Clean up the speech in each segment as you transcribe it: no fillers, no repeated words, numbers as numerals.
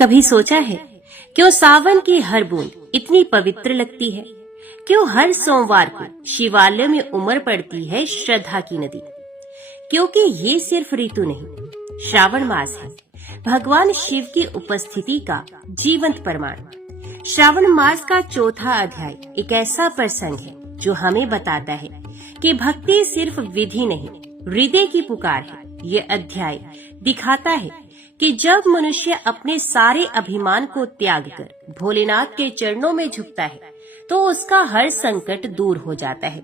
कभी सोचा है क्यों सावन की हर बूंद इतनी पवित्र लगती है? क्यों हर सोमवार को शिवालय में उमड़ पड़ती है श्रद्धा की नदी? क्योंकि ये सिर्फ ऋतु नहीं, श्रावण मास है, भगवान शिव की उपस्थिति का जीवंत प्रमाण। श्रावण मास का चौथा अध्याय एक ऐसा प्रसंग है जो हमें बताता है कि भक्ति सिर्फ विधि नहीं, हृदय की पुकार है। ये अध्याय दिखाता है कि जब मनुष्य अपने सारे अभिमान को त्याग कर भोलेनाथ के चरणों में झुकता है तो उसका हर संकट दूर हो जाता है।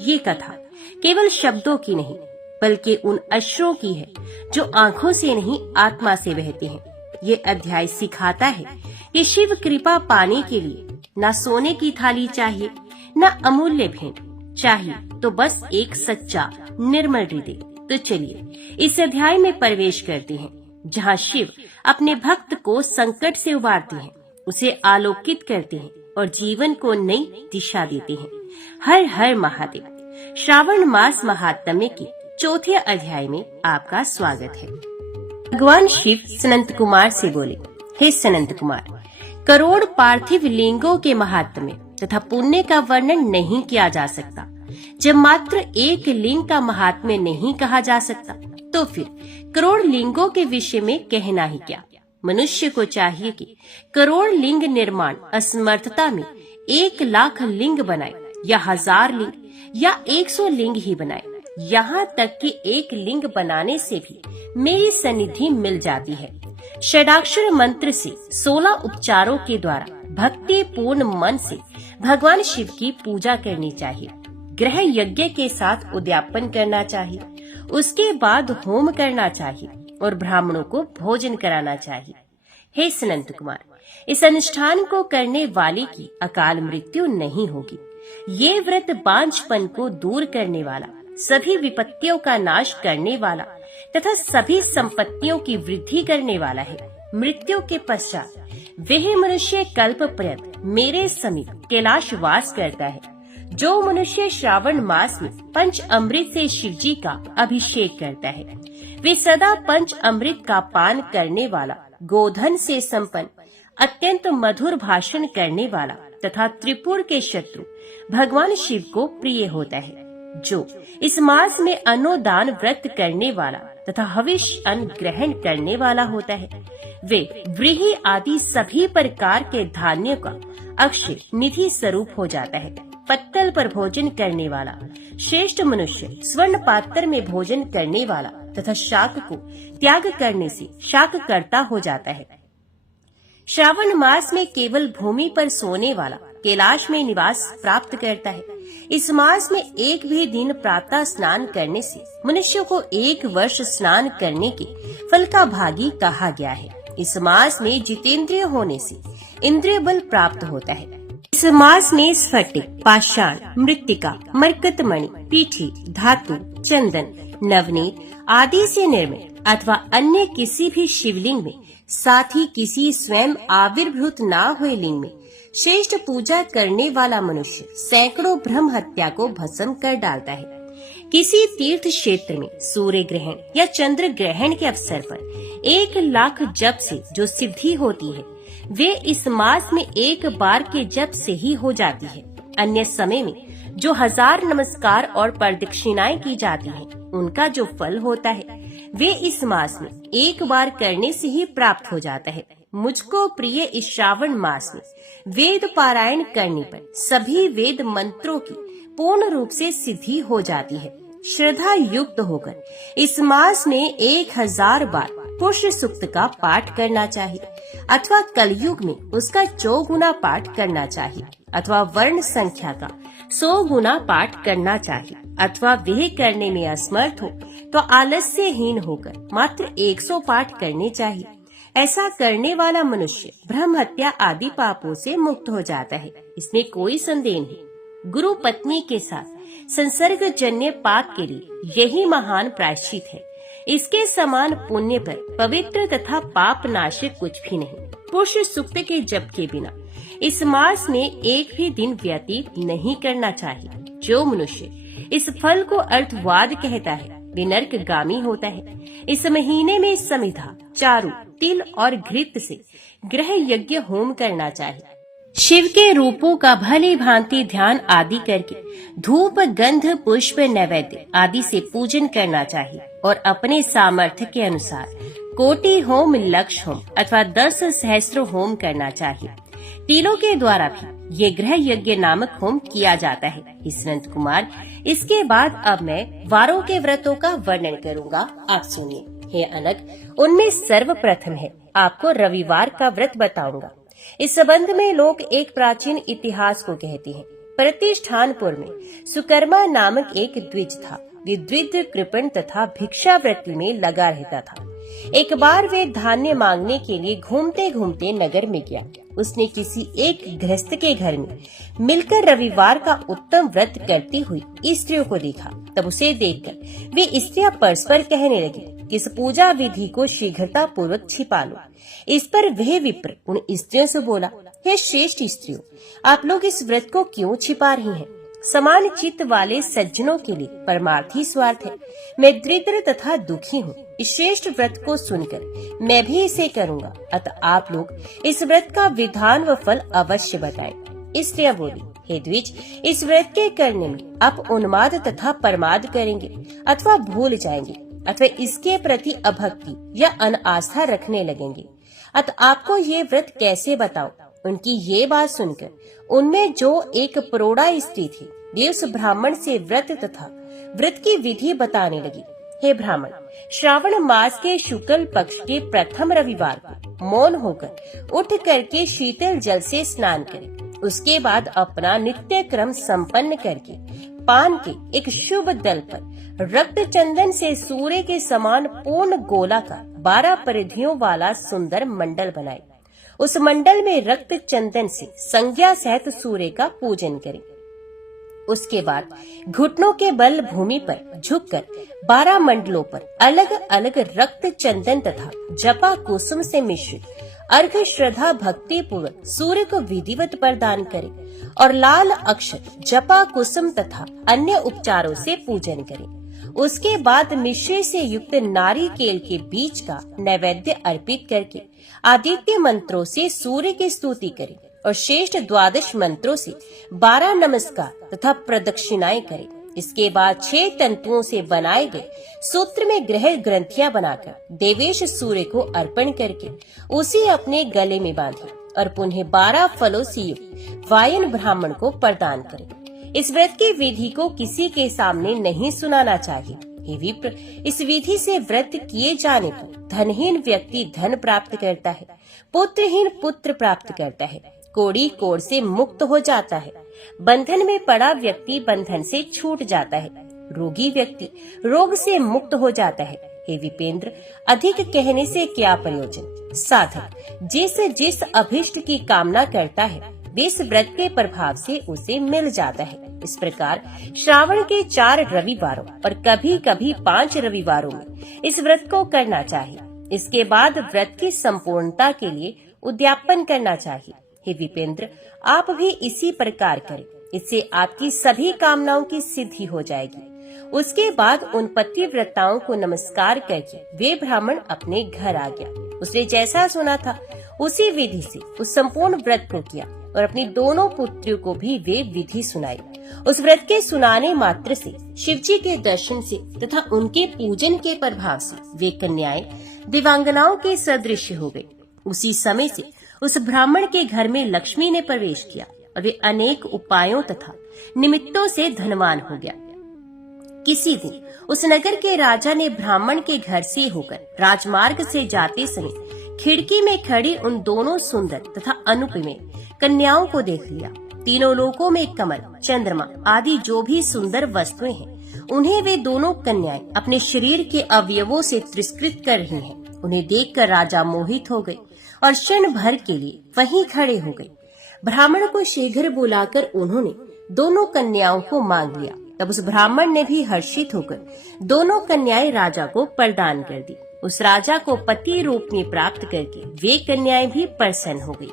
ये कथा केवल शब्दों की नहीं बल्कि उन अश्रों की है जो आंखों से नहीं आत्मा से बहते हैं। ये अध्याय सिखाता है कि शिव कृपा पाने के लिए न सोने की थाली चाहिए, न अमूल्य भेंट चाहिए, तो बस एक सच्चा निर्मल हृदय। तो चलिए इस अध्याय में प्रवेश करते हैं जहाँ शिव अपने भक्त को संकट से उबारते हैं, उसे आलोकित करते हैं और जीवन को नई दिशा देते हैं। हर हर महादेव। श्रावण मास महात्म्य के चौथे अध्याय में आपका स्वागत है। भगवान शिव सनंत कुमार से बोले, हे सनंत कुमार, करोड़ पार्थिव लिंगों के महात्म्य तथा पुण्य का वर्णन नहीं किया जा सकता। जब मात्र एक लिंग का महात्म्य नहीं कहा जा सकता तो फिर करोड़ लिंगों के विषय में कहना ही क्या। मनुष्य को चाहिए कि करोड़ लिंग निर्माण असमर्थता में 1,00,000 लिंग बनाए या 1000 लिंग या 100 लिंग ही बनाए। यहाँ तक कि एक लिंग बनाने से भी मेरी सन्निधि मिल जाती है। षडाक्षर मंत्र से 16 उपचारों के द्वारा भक्ति पूर्ण मन से भगवान शिव की पूजा करनी चाहिए। ग्रह यज्ञ के साथ उद्यापन करना चाहिए, उसके बाद होम करना चाहिए और ब्राह्मणों को भोजन कराना चाहिए। हे सनंत कुमार, इस अनुष्ठान को करने वाले की अकाल मृत्यु नहीं होगी। ये व्रत बांझपन को दूर करने वाला, सभी विपत्तियों का नाश करने वाला तथा सभी संपत्तियों की वृद्धि करने वाला है। मृत्यु के पश्चात वह मनुष्य कल्प पर्यंत मेरे समीप कैलाश वास करता है। जो मनुष्य श्रावण मास में पंच अमृत से शिव जी का अभिषेक करता है, वे सदा पंच अमृत का पान करने वाला, गोधन से संपन्न, अत्यंत मधुर भाषण करने वाला तथा त्रिपुर के शत्रु भगवान शिव को प्रिय होता है। जो इस मास में अन्नदान व्रत करने वाला तथा हविष्य अन्न ग्रहण करने वाला होता है, वे व्रीहि आदि सभी प्रकार के धान्य का अक्षय निधि स्वरूप हो जाता है। पत्तल पर भोजन करने वाला श्रेष्ठ मनुष्य स्वर्ण पात्र में भोजन करने वाला तथा शाक को त्याग करने से शाककर्ता हो जाता है। श्रावण मास में केवल भूमि पर सोने वाला कैलाश में निवास प्राप्त करता है। इस मास में एक भी दिन प्रातः स्नान करने से मनुष्य को 1 वर्ष स्नान करने के फल का भागी कहा गया है। इस मास में जितेंद्रिय होने से इंद्रिय बल प्राप्त होता है। इस मास में स्फटिक, पाषाण, मृत्तिका, मरकतमणि, पीठी, धातु, चंदन, नवनीत आदि से निर्मित अथवा अन्य किसी भी शिवलिंग में, साथ ही किसी स्वयं आविर्भूत न हुए लिंग में श्रेष्ठ पूजा करने वाला मनुष्य सैकड़ों ब्रह्म हत्या को भस्म कर डालता है। किसी तीर्थ क्षेत्र में सूर्य ग्रहण या चंद्र ग्रहण के अवसर पर 1,00,000 जप से जो सिद्धि होती है, वे इस मास में एक बार के जप से ही हो जाती है। अन्य समय में जो 1000 नमस्कार और प्रदक्षिणाएं की जाती हैं, उनका जो फल होता है वे इस मास में एक बार करने से ही प्राप्त हो जाता है। मुझको प्रिय इस श्रावण मास में वेद पारायण करने पर सभी वेद मंत्रों की पूर्ण रूप से सिद्धि हो जाती है। श्रद्धा युक्त होकर इस मास में 1000 बार पुरुष सूक्त का पाठ करना चाहिए अथवा कलयुग में उसका 4 गुना पाठ करना चाहिए अथवा वर्ण संख्या का 100 गुना पाठ करना चाहिए अथवा वह करने में असमर्थ हो तो आलस्यहीन होकर मात्र 100 पाठ करने चाहिए। ऐसा करने वाला मनुष्य ब्रह्म हत्या आदि पापों से मुक्त हो जाता है, इसमें कोई संदेह नहीं। गुरु पत्नी के साथ संसर्ग जन्य पाप के लिए यही महान प्रायश्चित है। इसके समान पुण्य पर पवित्र तथा पाप नाशक कुछ भी नहीं। पुरुष सूक्त के जप के बिना इस मास में एक भी दिन व्यतीत नहीं करना चाहिए। जो मनुष्य इस फल को अर्थवाद कहता है वे नरकगामी होता है। इस महीने में समिधा चारु, तिल और घृत से ग्रह यज्ञ होम करना चाहिए। शिव के रूपों का भली भांति ध्यान आदि करके धूप, गंध, पुष्प, नैवेद्य आदि से पूजन करना चाहिए और अपने सामर्थ्य के अनुसार कोटि होम, लक्ष होम अथवा 10 सहस्त्र होम करना चाहिए। तिलों के द्वारा भी ये ग्रह यज्ञ नामक होम किया जाता है। हिस्सनंद कुमार, इसके बाद अब मैं वारों के व्रतों का वर्णन करूंगा, आप सुनिए। हे अनग, उनमें सर्वप्रथम है आपको रविवार का व्रत बताऊंगा। इस संबंध में लोग एक प्राचीन इतिहास को कहते हैं। प्रतिष्ठानपुर में सुकर्मा नामक एक द्विज था। वे द्विज, कृपण तथा भिक्षावृत्ति में लगा रहता था। एक बार वे धान्य मांगने के लिए घूमते घूमते नगर में गया। उसने किसी एक गृहस्थ के घर में मिलकर रविवार का उत्तम व्रत करती हुई स्त्रियों को देखा। तब उसे देखकर वे स्त्रियां परस्पर कहने लगी कि इस पूजा विधि को शीघ्रता पूर्वक छिपा लो। इस पर वह विप्र उन स्त्रियों से बोला, हे श्रेष्ठ स्त्रियों, आप लोग इस व्रत को क्यों छिपा रही हैं? समान चित्त वाले सज्जनों के लिए परमार्थी स्वार्थ है। मैं दरिद्र तथा दुखी हूँ। इस श्रेष्ठ व्रत को सुनकर मैं भी इसे करूँगा। अतः आप लोग इस व्रत का विधान व फल अवश्य बताएं। स्त्रियां बोली, हे द्विज, इस व्रत के करने में आप उन्माद तथा परमाद करेंगे अथवा भूल जाएंगे अथवा इसके प्रति अभक्ति या अनास्था रखने लगेंगे। अतः आपको ये व्रत कैसे बताओ? उनकी ये बात सुनकर उनमें जो एक प्रोढ़ा स्त्री थी, वे उस ब्राह्मण से व्रत तथा व्रत की विधि बताने लगी। हे ब्राह्मण, श्रावण मास के शुक्ल पक्ष के प्रथम रविवार को मौन होकर उठ करके शीतल जल से स्नान करें। उसके बाद अपना नित्य क्रम संपन्न करके पान के एक शुभ दल पर रक्त चंदन से सूर्य के समान पूर्ण गोलाकार 12 परिधियों वाला सुंदर मंडल बनाए। उस मंडल में रक्त चंदन से संज्ञा सहित सूर्य का पूजन करें। उसके बाद घुटनों के बल भूमि पर झुककर 12 मंडलों पर अलग अलग रक्त चंदन तथा जपा कुसुम से मिश्रित अर्घ्य श्रद्धा भक्ति पूर्वक सूर्य को विधिवत प्रदान करें और लाल अक्षत, जपा कुसुम तथा अन्य उपचारों से पूजन करें। उसके बाद मिश्री से युक्त नारिकेल के बीज का नैवेद्य अर्पित करके आदित्य मंत्रों से सूर्य की स्तुति करें और श्रेष्ठ 12 मंत्रों से 12 नमस्कार तथा प्रदक्षिणाएं करें। इसके बाद 6 तंतुओं से बनाए गए सूत्र में ग्रह ग्रंथियां बनाकर देवेश सूर्य को अर्पण करके उसे अपने गले में बांधे और पुनः 12 फलों से युक्त वायन ब्राह्मण को प्रदान करें। इस व्रत की विधि को किसी के सामने नहीं सुनाना चाहिए। हे विप्र, इस विधि से व्रत किए जाने पर धनहीन व्यक्ति धन प्राप्त करता है, पुत्रहीन पुत्र प्राप्त करता है, कोढ़ी कोढ़ से मुक्त हो जाता है, बंधन में पड़ा व्यक्ति बंधन से छूट जाता है, रोगी व्यक्ति रोग से मुक्त हो जाता है। हे विपेंद्र, अधिक कहने से क्या प्रयोजन? साधक जिस अभिष्ट की कामना करता है इस व्रत के प्रभाव से उसे मिल जाता है। इस प्रकार श्रावण के 4 रविवारों और कभी कभी 5 रविवारों में इस व्रत को करना चाहिए। इसके बाद व्रत की संपूर्णता के लिए उद्यापन करना चाहिए। हे विपेंद्र, आप भी इसी प्रकार करें, इससे आपकी सभी कामनाओं की सिद्धि हो जाएगी। उसके बाद उन पतिव्रताओं को नमस्कार करके वे ब्राह्मण अपने घर आ गया। उसने जैसा सुना था उसी विधि से उस संपूर्ण व्रत को किया और अपनी दोनों पुत्रियों को भी वे विधि सुनाई। उस व्रत के सुनाने मात्र से शिवजी के दर्शन से तथा उनके पूजन के प्रभाव से वे कन्याएं दिव्यांगनाओं के सदृश हो गई। उसी समय से उस ब्राह्मण के घर में लक्ष्मी ने प्रवेश किया और वे अनेक उपायों तथा निमित्तों से धनवान हो गया। किसी दिन उस नगर के राजा ने ब्राह्मण के घर से होकर राजमार्ग से जाते समय खिड़की में खड़ी उन दोनों सुंदर तथा अनुपम कन्याओं को देख लिया। तीनों लोकों में कमल, चंद्रमा आदि जो भी सुंदर वस्तुएं हैं, उन्हें वे दोनों कन्याएं अपने शरीर के अवयवों से तिरस्कृत कर रही हैं। उन्हें देखकर राजा मोहित हो गए और क्षण भर के लिए वहीं खड़े हो गए। ब्राह्मण को शीघ्र बुलाकर उन्होंने दोनों कन्याओं को मांग लिया। तब उस ब्राह्मण ने भी हर्षित होकर दोनों कन्याएं राजा को प्रदान कर दी। उस राजा को पति रूप में प्राप्त करके वे कन्याएं भी प्रसन्न हो गई।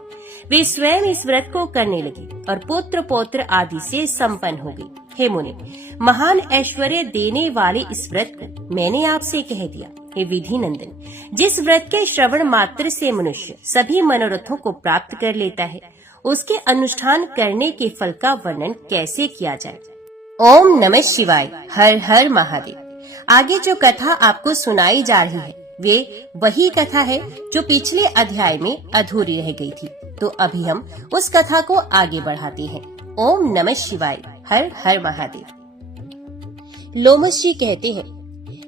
वे स्वयं इस व्रत को करने लगी और पुत्र पौत्र आदि से संपन्न हो गई। हे मुनि, महान ऐश्वर्य देने वाले इस व्रत को मैंने आपसे कह दिया। हे विधि नंदन, जिस व्रत के श्रवण मात्र से मनुष्य सभी मनोरथों को प्राप्त कर लेता है, उसके अनुष्ठान करने के फल का वर्णन कैसे किया जाए। ओम नमः शिवाय। हर हर महादेव। आगे जो कथा आपको सुनाई जा रही है वे वही कथा है जो पिछले अध्याय में अधूरी रह गई थी। तो अभी हम उस कथा को आगे बढ़ाते हैं। ओम नमः शिवाय। हर हर महादेव। लोमश जी कहते हैं,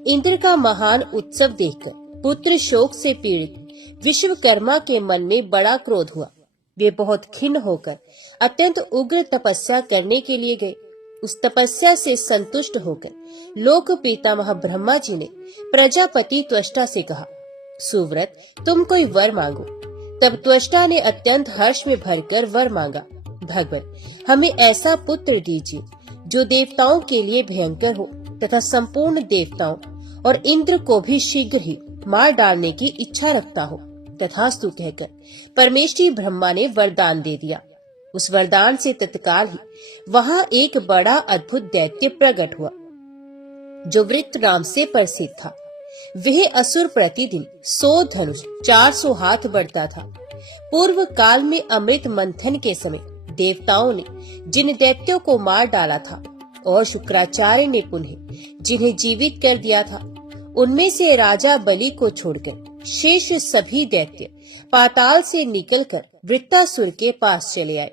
इंद्र का महान उत्सव देखकर पुत्र शोक से पीड़ित विश्वकर्मा के मन में बड़ा क्रोध हुआ। वे बहुत खिन्न होकर अत्यंत उग्र तपस्या करने के लिए गए। उस तपस्या से संतुष्ट होकर लोक पितामह ब्रह्मा जी ने प्रजापति त्वष्टा से कहा, सुव्रत तुम कोई वर मांगो। तब त्वष्टा ने अत्यंत हर्ष में भरकर वर मांगा, भगवान हमें ऐसा पुत्र दीजिए जो देवताओं के लिए भयंकर हो तथा संपूर्ण देवताओं और इंद्र को भी शीघ्र ही मार डालने की इच्छा रखता हो। तथास्तु कहकर परमेश्वरी ब्रह्मा ने वरदान दे दिया। उस वरदान से तत्काल ही वहां एक बड़ा अद्भुत दैत्य प्रकट हुआ जो वृत्त नाम से प्रसिद्ध था। वह असुर प्रतिदिन 100 धनुष 400 हाथ बढ़ता था। पूर्व काल में अमृत मंथन के समय देवताओं ने जिन दैत्यों को मार डाला था और शुक्राचार्य ने पुनः जिन्हें जीवित कर दिया था, उनमें से राजा बलि को छोड़कर शेष सभी दैत्य पाताल से निकलकर वृत्तासुर के पास चले आए।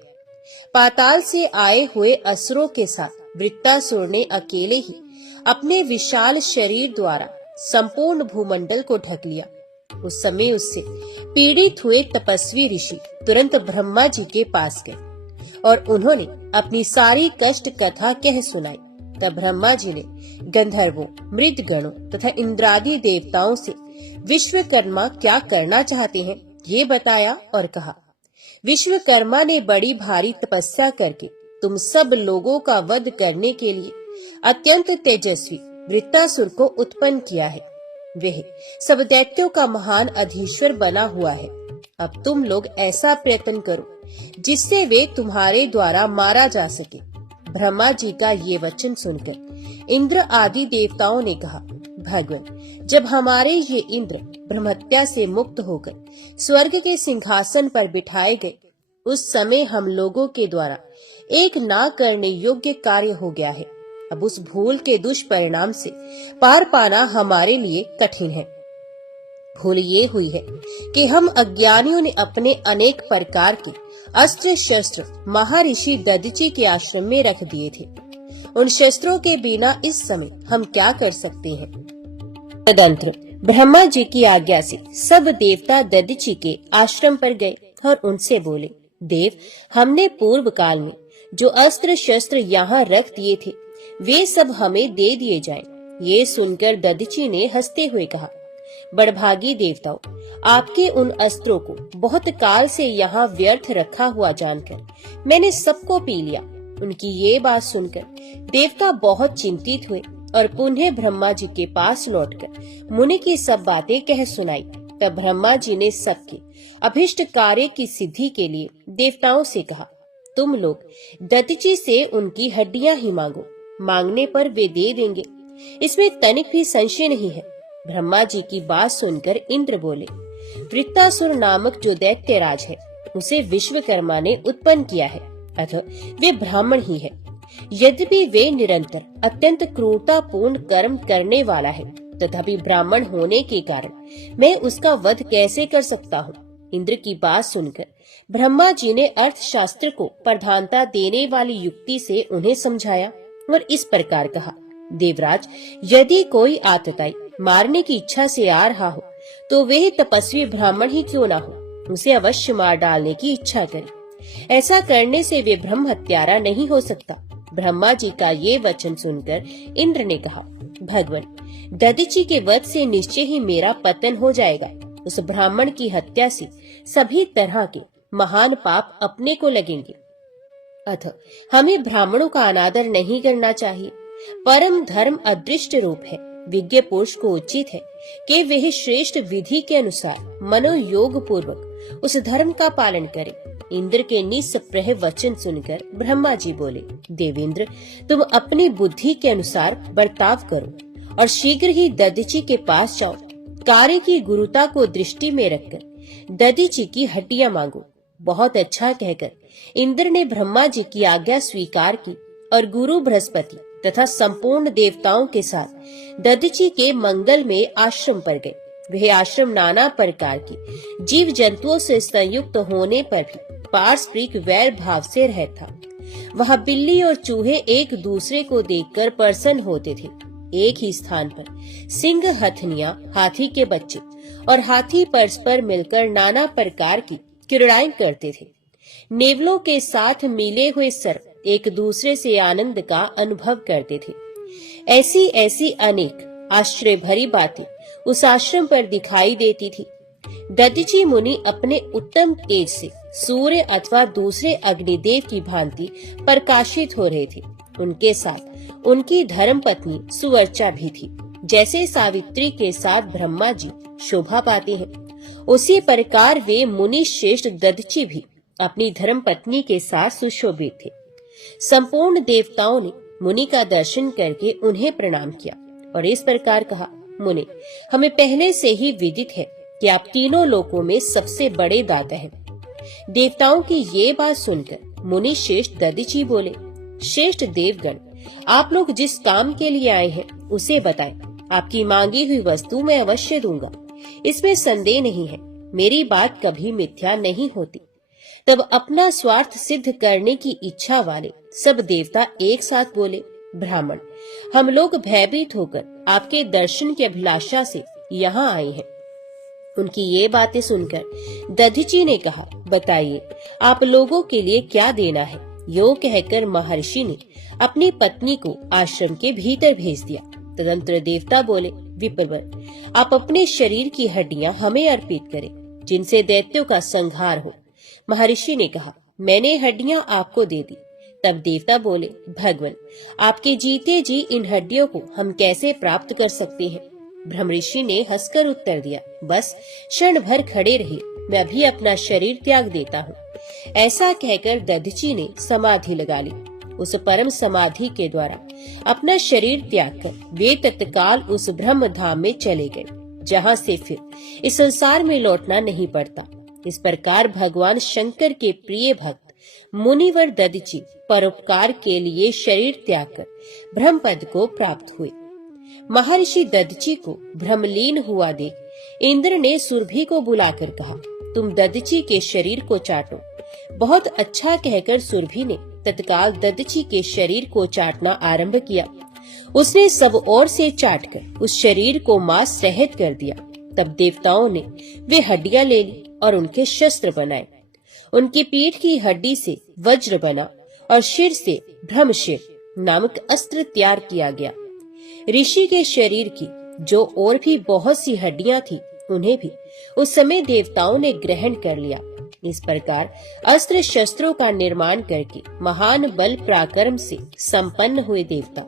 पाताल से आए हुए असुरों के साथ वृत्तासुर ने अकेले ही अपने विशाल शरीर द्वारा संपूर्ण भूमंडल को ढक लिया। उस समय उससे पीड़ित हुए तपस्वी ऋषि तुरंत ब्रह्मा जी के पास गए और उन्होंने अपनी सारी कष्ट कथा कह सुनाई। तब ब्रह्मा जी ने गंधर्वों, मृदगणों तथा इंद्रादि देवताओं से विश्वकर्मा क्या करना चाहते हैं ये बताया और कहा, विश्वकर्मा ने बड़ी भारी तपस्या करके तुम सब लोगों का वध करने के लिए अत्यंत तेजस्वी वृत्तासुर को उत्पन्न किया है। वह सब दैत्यों का महान अधीश्वर बना हुआ है। अब तुम लोग ऐसा प्रयत्न करो जिससे वे तुम्हारे द्वारा मारा जा सके। ब्रह्मा जी का ये वचन सुनकर इंद्र आदि देवताओं ने कहा, भगवान जब हमारे ये इंद्र ब्रह्महत्या से मुक्त होकर स्वर्ग के सिंहासन पर बिठाए गए, उस समय हम लोगों के द्वारा एक ना करने योग्य कार्य हो गया है। अब उस भूल के दुष्परिणाम से पार पाना हमारे लिए कठिन है। भूल ये हुई है कि हम अज्ञानियों ने अपने अनेक प्रकार के अस्त्र शस्त्र महर्षि दधीचि के आश्रम में रख दिए थे। उन शस्त्रों के बिना इस समय हम क्या कर सकते हैं। तदंतर ब्रह्मा जी की आज्ञा से सब देवता दधीचि के आश्रम पर गए और उनसे बोले, देव हमने पूर्व काल में जो अस्त्र शस्त्र यहाँ रख दिए थे वे सब हमें दे दिए जाएं। ये सुनकर दधीचि ने हंसते हुए कहा, बड़भागी देवताओं, आपके उन अस्त्रों को बहुत काल से यहाँ व्यर्थ रखा हुआ जानकर मैंने सबको पी लिया। उनकी ये बात सुनकर देवता बहुत चिंतित हुए और पुनः ब्रह्मा जी के पास लौटकर मुनि की सब बातें कह सुनाई। तब ब्रह्मा जी ने सबके अभिष्ट कार्य की सिद्धि के लिए देवताओं से कहा, तुम लोग दधीचि से उनकी हड्डियां ही मांगो, मांगने पर वे दे देंगे, इसमें तनिक भी संशय नहीं है। ब्रह्मा जी की बात सुनकर इंद्र बोले, वृत्तासुर नामक जो दैत्यराज है उसे विश्वकर्मा ने उत्पन्न किया है, अतः वे ब्राह्मण ही है। यद्यपि वे निरंतर अत्यंत क्रूरतापूर्ण कर्म करने वाला है, तथापि ब्राह्मण होने के कारण मैं उसका वध कैसे कर सकता हूँ। इंद्र की बात सुनकर ब्रह्मा जी ने अर्थशास्त्र को प्रधानता देने वाली युक्ति से उन्हें समझाया और इस प्रकार कहा, देवराज यदि कोई आतताई मारने की इच्छा से आ रहा हो तो वह तपस्वी ब्राह्मण ही क्यों ना हो, उसे अवश्य मार डालने की इच्छा करे। ऐसा करने से वे ब्रह्म हत्यारा नहीं हो सकता। ब्रह्मा जी का ये वचन सुनकर इंद्र ने कहा, भगवान दधीचि के वध से निश्चय ही मेरा पतन हो जाएगा। उस ब्राह्मण की हत्या से सभी तरह के महान पाप अपने को लगेंगे। अतः हमें ब्राह्मणों का अनादर नहीं करना चाहिए। परम धर्म अदृष्ट रूप है। विज्ञ पुरुष को उचित है कि वह श्रेष्ठ विधि के अनुसार मनोयोग पूर्वक उस धर्म का पालन करे। इंद्र के निस्पृह वचन सुनकर ब्रह्मा जी बोले, देवेंद्र, तुम अपनी बुद्धि के अनुसार बर्ताव करो और शीघ्र ही दधीचि के पास जाओ। कार्य की गुरुता को दृष्टि में रखकर दधीचि की हड्डियां मांगो। बहुत अच्छा कहकर इंद्र ने ब्रह्मा जी की आज्ञा स्वीकार की और गुरु बृहस्पति तथा संपूर्ण देवताओं के साथ दधीचि के मंगल में आश्रम पर गए। वह आश्रम नाना प्रकार की जीव जंतुओं से संयुक्त होने पर भी पारस्परिक वैर भाव से रहता। वहाँ बिल्ली और चूहे एक दूसरे को देखकर प्रसन्न होते थे। एक ही स्थान पर सिंह, हथनियां, हाथी के बच्चे और हाथी परस्पर मिलकर नाना प्रकार की क्रीड़ाएं करते थे। नेवलों के साथ मिले हुए सर्प एक दूसरे से आनंद का अनुभव करते थे। ऐसी ऐसी अनेक आश्चर्य भरी बातें उस आश्रम पर दिखाई देती थी। दधीचि मुनि अपने उत्तम तेज से सूर्य अथवा दूसरे अग्निदेव की भांति प्रकाशित हो रहे थे। उनके साथ उनकी धर्म पत्नी सुवर्चा भी थी। जैसे सावित्री के साथ ब्रह्मा जी शोभा पाते हैं, उसी प्रकार वे मुनि श्रेष्ठ दधीचि भी अपनी धर्म पत्नी के साथ सुशोभित थे। संपूर्ण देवताओं ने मुनि का दर्शन करके उन्हें प्रणाम किया और इस प्रकार कहा, मुनि, हमें पहले से ही विदित है कि आप तीनों लोकों में सबसे बड़े दाता हैं। देवताओं की ये बात सुनकर मुनि श्रेष्ठ दधीचि बोले, श्रेष्ठ देवगण, आप लोग जिस काम के लिए आए हैं उसे बताएं। आपकी मांगी हुई वस्तु मैं अवश्य दूंगा, इसमें संदेह नहीं है। मेरी बात कभी मिथ्या नहीं होती। तब अपना स्वार्थ सिद्ध करने की इच्छा वाले सब देवता एक साथ बोले, ब्राह्मण, हम लोग भयभीत होकर आपके दर्शन की अभिलाषा से यहाँ आए हैं। उनकी ये बातें सुनकर दधीचि ने कहा, बताइए आप लोगों के लिए क्या देना है। यो कहकर महर्षि ने अपनी पत्नी को आश्रम के भीतर भेज दिया। तदंतर देवता बोले, विप्रवर, आप अपने शरीर की हड्डियां हमें अर्पित करें जिनसे दैत्यों का संहार हो। महर्षि ने कहा, मैंने हड्डियां आपको दे दी। तब देवता बोले, भगवान, आपके जीते जी इन हड्डियों को हम कैसे प्राप्त कर सकते हैं। ब्रह्मऋषि ने हंसकर उत्तर दिया, बस क्षण भर खड़े रहिए, मैं अभी अपना शरीर त्याग देता हूँ। ऐसा कहकर दधीचि ने समाधि लगा ली। उस परम समाधि के द्वारा अपना शरीर त्याग कर वे तत्काल उस ब्रह्म धाम में चले गए, जहाँ से फिर इस संसार में लौटना नहीं पड़ता। इस प्रकार भगवान शंकर के प्रिय भक्त मुनिवर दधीचि परोपकार के लिए शरीर त्याग कर ब्रह्म पद को प्राप्त हुए। महर्षि दधीचि को भ्रमलीन हुआ देख इंद्र ने सुरभि को बुलाकर कहा, तुम दधीचि के शरीर को चाटो। बहुत अच्छा कहकर सुरभि ने तत्काल दधीचि के शरीर को चाटना आरंभ किया। उसने सब ओर से चाटकर उस शरीर को मांस रहित कर दिया। तब देवताओं ने वे हड्डियां ले ली और उनके शस्त्र बनाए। उनकी पीठ की हड्डी से वज्र बना और शिर से ब्रह्मशिर नामक अस्त्र तैयार किया गया। ऋषि के शरीर की जो और भी बहुत सी हड्डियां थी, उन्हें भी उस समय देवताओं ने ग्रहण कर लिया। इस प्रकार अस्त्र शस्त्रों का निर्माण करके महान बल पराक्रम से संपन्न हुए देवता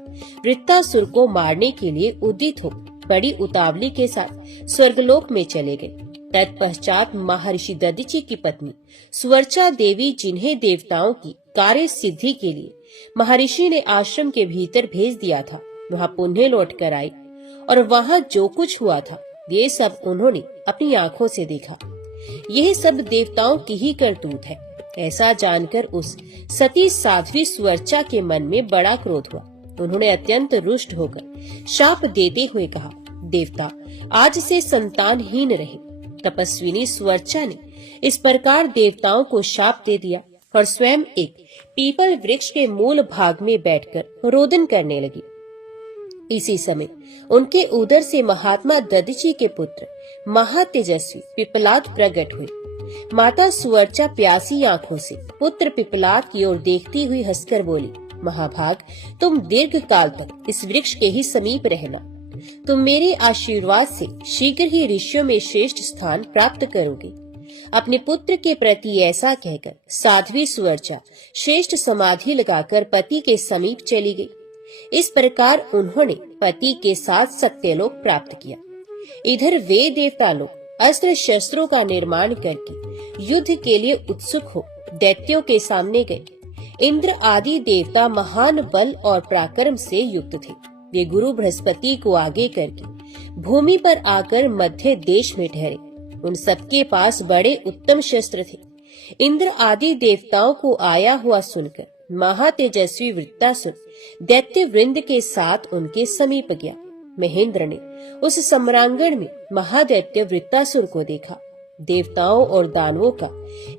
वृत्तासुर को मारने के लिए उदित हो बड़ी उतावली के साथ स्वर्गलोक में चले गए। तत्पश्चात महर्षि दधीचि की पत्नी सुवर्चा देवी, जिन्हें देवताओं की कार्य सिद्धि के लिए महर्षि ने आश्रम के भीतर भेज दिया था, वहाँ पुनः लौट कर आई और वहाँ जो कुछ हुआ था ये सब उन्होंने अपनी आंखों से देखा। यह सब देवताओं की ही करतूत है। ऐसा जानकर उस सती साध्वी सुवर्चा के मन में बड़ा क्रोध हुआ। उन्होंने अत्यंत रुष्ट होकर शाप देते हुए कहा, देवता आज से संतानहीन रहे। तपस्विनी सुवर्चा ने इस प्रकार देवताओं को शाप दे दिया और स्वयं एक पीपल वृक्ष के मूल भाग में बैठकर रोदन करने लगी। इसी समय उनके उदर से महात्मा दधीचि के पुत्र महातेजस्वी पिपलाद प्रकट हुए। माता सुवर्चा प्यासी आंखों से पुत्र पिपलाद की ओर देखती हुई हंसकर बोली, महाभाग, तुम दीर्घ काल तक इस वृक्ष के ही समीप रहना। तुम मेरे आशीर्वाद से शीघ्र ही ऋषियों में श्रेष्ठ स्थान प्राप्त करोगे। अपने पुत्र के प्रति ऐसा कहकर साध्वी सुवर्चा श्रेष्ठ समाधि लगाकर पति के समीप चली गई। इस प्रकार उन्होंने पति के साथ सत्यलोक प्राप्त किया। इधर वे देवता लोग अस्त्र शस्त्रों का निर्माण करके युद्ध के लिए उत्सुक हो दैत्यों के सामने गए। इंद्र आदि देवता महान बल और पराक्रम से युक्त थे। वे गुरु बृहस्पति को आगे करके भूमि पर आकर मध्य देश में ठहरे। उन सबके पास बड़े उत्तम शस्त्र थे। इंद्र आदि देवताओं को आया हुआ सुनकर महातेजस्वी वृत्तासुर दैत्य वृंद के साथ उनके समीप गया। महेंद्र ने उस सम्रांगण में महादैत्य वृत्तासुर को देखा। देवताओं और दानवों का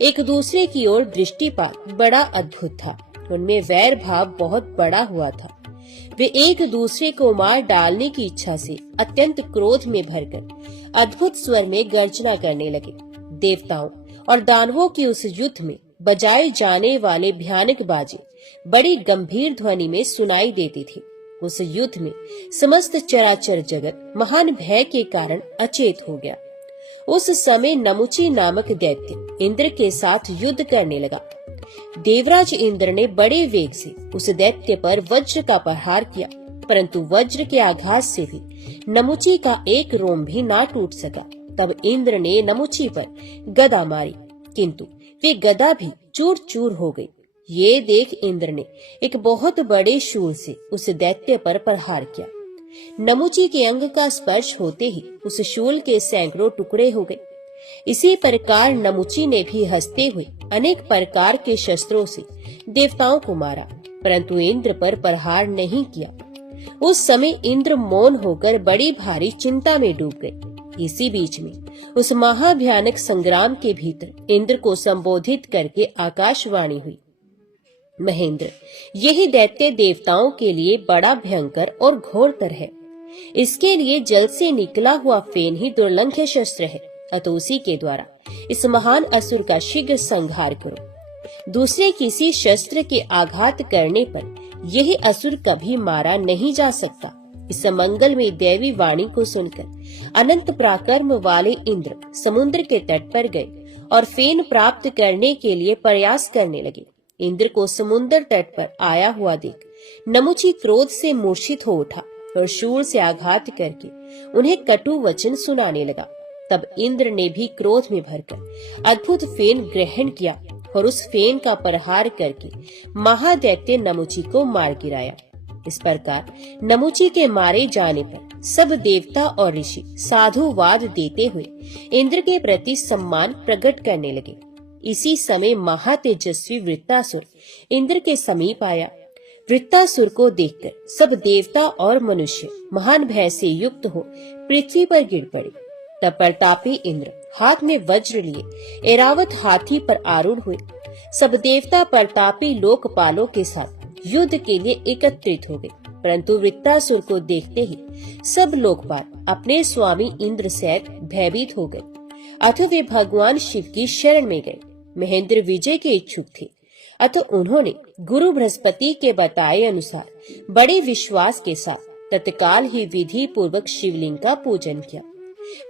एक दूसरे की ओर दृष्टिपात बड़ा अद्भुत था। उनमें वैर भाव बहुत बड़ा हुआ था। वे एक दूसरे को मार डालने की इच्छा से अत्यंत क्रोध में भरकर अद्भुत स्वर में गर्जना करने लगे। देवताओं और दानवों के उस युद्ध में बजाए जाने वाले भयानक बाजे बड़ी गंभीर ध्वनि में सुनाई देती थी। उस युद्ध में समस्त चराचर जगत महान भय के कारण अचेत हो गया। उस समय नमुची नामक दैत्य इंद्र के साथ युद्ध करने लगा। देवराज इंद्र ने बड़े वेग से उस दैत्य पर वज्र का प्रहार किया, परंतु वज्र के आघात से भी नमुची का एक रोम भी ना टूट सका। तब इंद्र ने नमुची पर गदा मारी, किंतु वे गदा भी चूर चूर हो गई। ये देख इंद्र ने एक बहुत बड़े शूल से उस दैत्य पर प्रहार किया। नमुची के अंग का स्पर्श होते ही उस शूल के सैकड़ों टुकड़े हो गए। इसी प्रकार नमुची ने भी हंसते हुए अनेक प्रकार के शस्त्रों से देवताओं को मारा, परंतु इंद्र पर प्रहार नहीं किया। उस समय इंद्र मौन होकर बड़ी भारी चिंता में डूब गए। इसी बीच में उस महाभयानक संग्राम के भीतर इंद्र को संबोधित करके आकाशवाणी हुई। महेंद्र, यही दैत्य देवताओं के लिए बड़ा भयंकर और घोरतर है। इसके लिए जल से निकला हुआ फेन ही दुर्लंघ्य शस्त्र है, अतः उसी के द्वारा इस महान असुर का शीघ्र संहार करो। दूसरे किसी शस्त्र के आघात करने पर यही असुर कभी मारा नहीं जा सकता। इस मंगल में दैवी वाणी को सुनकर अनंत पराक्रम वाले इंद्र समुद्र के तट पर गए और फेन प्राप्त करने के लिए प्रयास करने लगे। इंद्र को समुद्र तट पर आया हुआ देख नमुची क्रोध से मूर्छित हो उठा और शूल से आघात करके उन्हें कटु वचन सुनाने लगा। तब इंद्र ने भी क्रोध में भरकर अद्भुत फेन ग्रहण किया और उस फेन का प्रहार करके महादैत्य नमुची को मार गिराया। इस प्रकार नमुची के मारे जाने पर सब देवता और ऋषि साधुवाद देते हुए इंद्र के प्रति सम्मान प्रकट करने लगे। इसी समय महातेजस्वी वृत्तासुर इंद्र के समीप आया। वृत्तासुर को देखकर सब देवता और मनुष्य महान भय से युक्त हो पृथ्वी पर गिर पड़े। तब प्रतापी इंद्र हाथ में वज्र लिए ऐरावत हाथी पर आरूढ़ हुए। सब देवता प्रतापी लोकपालों के साथ युद्ध के लिए एकत्रित हो गए, परंतु वृत्तासुर को देखते ही सब लोकपाल अपने स्वामी इंद्र से भयभीत हो गए। अतः वे भगवान शिव की शरण में गए। महेंद्र विजय के इच्छुक थे, अतः उन्होंने गुरु बृहस्पति के बताए अनुसार बड़े विश्वास के साथ तत्काल ही विधि पूर्वक शिवलिंग का पूजन किया।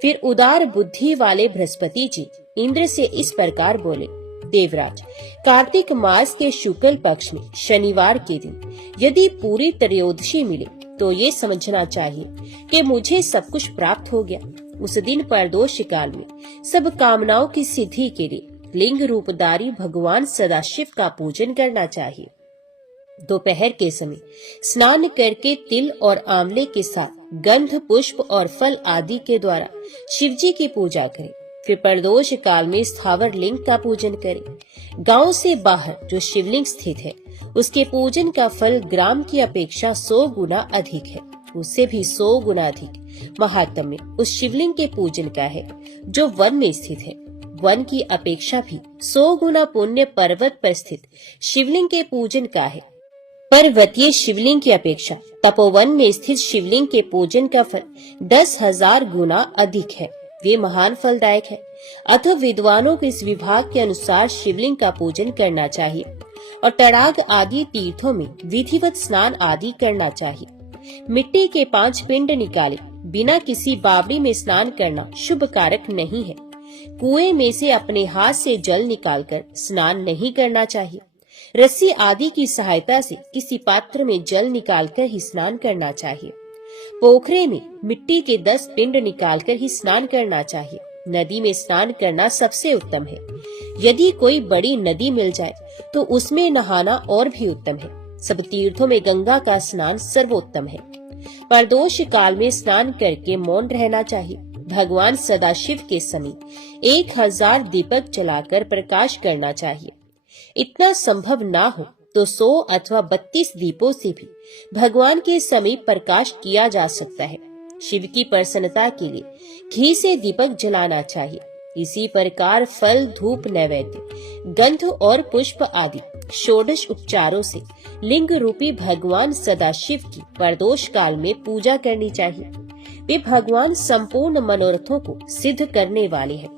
फिर उदार बुद्धि वाले बृहस्पति जी इंद्र से इस प्रकार बोले, देवराज, कार्तिक मास के शुक्ल पक्ष में शनिवार के दिन यदि पूरी त्रयोदशी मिले तो ये समझना चाहिए कि मुझे सब कुछ प्राप्त हो गया। उस दिन प्रदोष काल में सब कामनाओं की सिद्धि के लिए लिंग रूपधारी भगवान सदाशिव का पूजन करना चाहिए। दोपहर के समय स्नान करके तिल और आंवले के साथ गंध, पुष्प और फल आदि के द्वारा शिव जी की पूजा करें। फिर प्रदोष काल में स्थावर लिंग का पूजन करें। गांव से बाहर जो शिवलिंग स्थित है उसके पूजन का फल ग्राम की अपेक्षा 100 गुना अधिक है। उससे भी 100 गुना अधिक महात्म्य उस शिवलिंग के पूजन का है जो वन में स्थित है। वन की अपेक्षा भी 100 गुना पुण्य पर्वत पर स्थित शिवलिंग के पूजन का है। पर्वतीय शिवलिंग की अपेक्षा तपोवन में स्थित शिवलिंग के पूजन का फल 10,000 गुना अधिक है। वे महान फलदायक है। अतः विद्वानों को इस विभाग के अनुसार शिवलिंग का पूजन करना चाहिए और तड़ाग आदि तीर्थों में विधिवत स्नान आदि करना चाहिए। मिट्टी के 5 पिंड निकाले बिना किसी बावड़ी में स्नान करना शुभ कारक नहीं है। कुएं में से अपने हाथ से जल निकालकर स्नान नहीं करना चाहिए। रस्सी आदि की सहायता से किसी पात्र में जल निकालकर ही स्नान करना चाहिए। पोखरे में मिट्टी के 10 पिंड निकालकर ही स्नान करना चाहिए। नदी में स्नान करना सबसे उत्तम है। यदि कोई बड़ी नदी मिल जाए तो उसमें नहाना और भी उत्तम है। सब तीर्थों में गंगा का स्नान सर्वोत्तम है। प्रदोष काल में स्नान करके मौन रहना चाहिए। भगवान सदाशिव के समीप 1000 दीपक जलाकर प्रकाश करना चाहिए। इतना संभव ना हो तो 100 अथवा 32 दीपों से भी भगवान के समीप प्रकाश किया जा सकता है। शिव की प्रसन्नता के लिए घी से दीपक जलाना चाहिए। इसी प्रकार फल, धूप, नैवेद्य, गंध और पुष्प आदि षोडश उपचारों से लिंग रूपी भगवान सदाशिव की प्रदोष काल में पूजा करनी चाहिए। वे भगवान संपूर्ण मनोरथों को सिद्ध करने वाले हैं।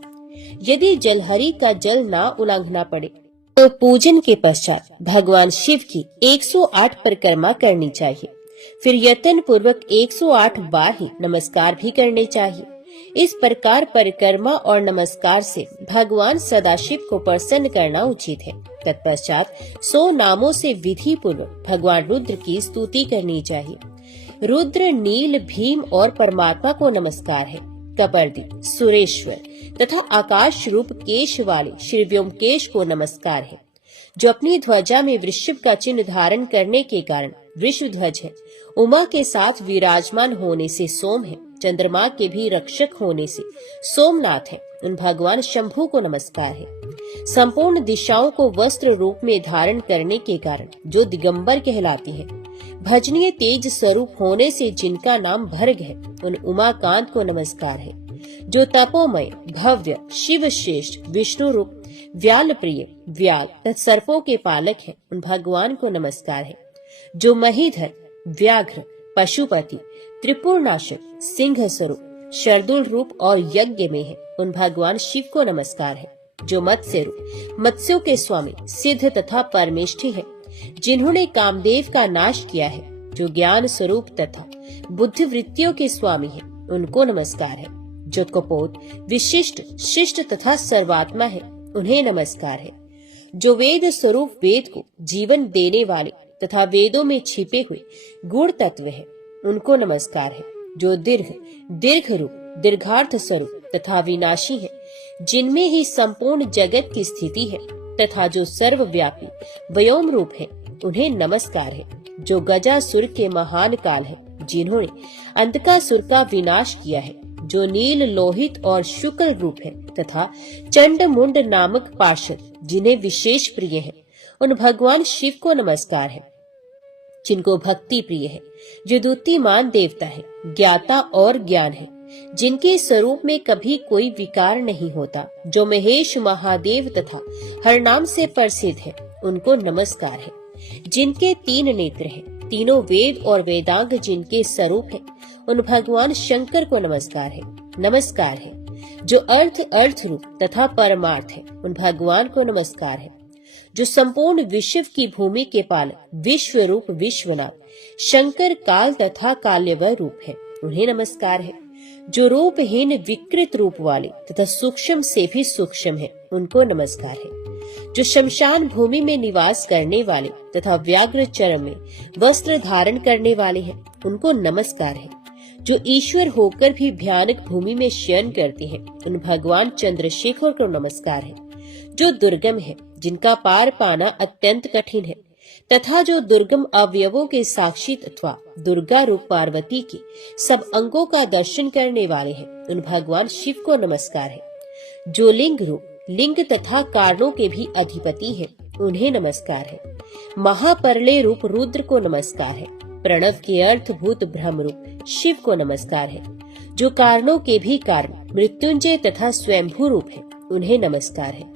यदि जलहरी का जल ना उलांघना पड़े तो पूजन के पश्चात भगवान शिव की 108 परिक्रमा करनी चाहिए। फिर यत्न पूर्वक 108 बार ही नमस्कार भी करने चाहिए। इस प्रकार परिक्रमा और नमस्कार से भगवान सदाशिव को प्रसन्न करना उचित है। तत्पश्चात 100 नामों से विधि पूर्वक भगवान रुद्र की स्तुति करनी चाहिए। रुद्र, नील, भीम और परमात्मा को नमस्कार है। कपर्दी, सुरेश्वर तथा आकाश रूप केश वाले श्री व्योमकेश को नमस्कार है, जो अपनी ध्वजा में वृषभ का चिन्ह धारण करने के कारण वृषध्वज है। उमा के साथ विराजमान होने से सोम है। चंद्रमा के भी रक्षक होने से सोमनाथ है। उन भगवान शंभु को नमस्कार है। संपूर्ण दिशाओं को वस्त्र रूप में धारण करने के कारण जो दिगंबर कहलाती है। भजनीय तेज स्वरूप होने से जिनका नाम भर्ग है, उन उमाकांत को नमस्कार है। जो तपोमय, भव्य, शिव श्रेष्ठ, विष्णु रूप, व्याल प्रिय, व्याल तथा सर्पों के पालक है, उन भगवान को नमस्कार है। जो महीधर, व्याघ्र, पशुपति, त्रिपुरनाशक, सिंह स्वरूप, शर्दुल रूप और यज्ञ में है, उन भगवान शिव को नमस्कार है। जो मत्स्य रूप, मत्स्यों के स्वामी, सिद्ध तथा परमेष्ठी है, जिन्होंने कामदेव का नाश किया है। जो ज्ञान स्वरूप तथा बुद्धि वृत्तियों के स्वामी है, उनको नमस्कार है। जो कपोत, विशिष्ट, शिष्ट तथा सर्वात्मा है, उन्हें नमस्कार है। जो वेद स्वरूप, वेद को जीवन देने वाले तथा वेदों में छिपे हुए गुण तत्व है, उनको नमस्कार है। जो दीर्घ रूप, दीर्घार्थ स्वरूप तथा विनाशी है, जिनमें ही संपूर्ण जगत की स्थिति है, तथा जो सर्वव्यापी व्योम रूप है, उन्हें नमस्कार है। जो गजासुर के महान काल है, जिन्होंने अंधकासुर का विनाश किया है। जो नील, लोहित और शुक्ल रूप है तथा चंड मुंड नामक पार्षद, जिन्हें विशेष प्रिय है, उन भगवान शिव को नमस्कार है। जिनको भक्ति प्रिय है, जो द्युतिमान देवता है, ज्ञाता और ज्ञान है, जिनके स्वरूप में कभी कोई विकार नहीं होता, जो महेश, महादेव तथा हर नाम से प्रसिद्ध है, उनको नमस्कार है। जिनके 3 नेत्र हैं, तीनों वेद और वेदांग जिनके स्वरूप है, उन भगवान शंकर को नमस्कार है। जो अर्थ रूप तथा परमार्थ है, उन भगवान को नमस्कार है। जो संपूर्ण विश्व की भूमि के पालक, विश्व रूप, विश्वनाथ, शंकर, काल तथा काल्यवय रूप है, उन्हें नमस्कार है। जो रूपहीन, विकृत रूप वाले तथा सूक्ष्म से भी सूक्ष्म है, उनको नमस्कार है। जो शमशान भूमि में निवास करने वाले तथा व्याघ्र चर्म में वस्त्र धारण करने वाले हैं, उनको नमस्कार है। जो ईश्वर होकर भी भयानक भूमि में शयन करते हैं, उन भगवान चंद्रशेखर को नमस्कार है। जो दुर्गम है, जिनका पार पाना अत्यंत कठिन है, तथा जो दुर्गम अवयवों के साक्षी अथवा दुर्गा रूप पार्वती के सब अंगों का दर्शन करने वाले हैं, उन भगवान शिव को नमस्कार है। जो लिंग रूप, लिंग तथा कारणों के भी अधिपति है, उन्हें नमस्कार है। महाप्रलय रूप रुद्र को नमस्कार है। प्रणव के अर्थभूत ब्रह्म रूप शिव को नमस्कार है। जो कारणों के भी कारण, मृत्युंजय तथा स्वयंभू रूप है, उन्हें नमस्कार है।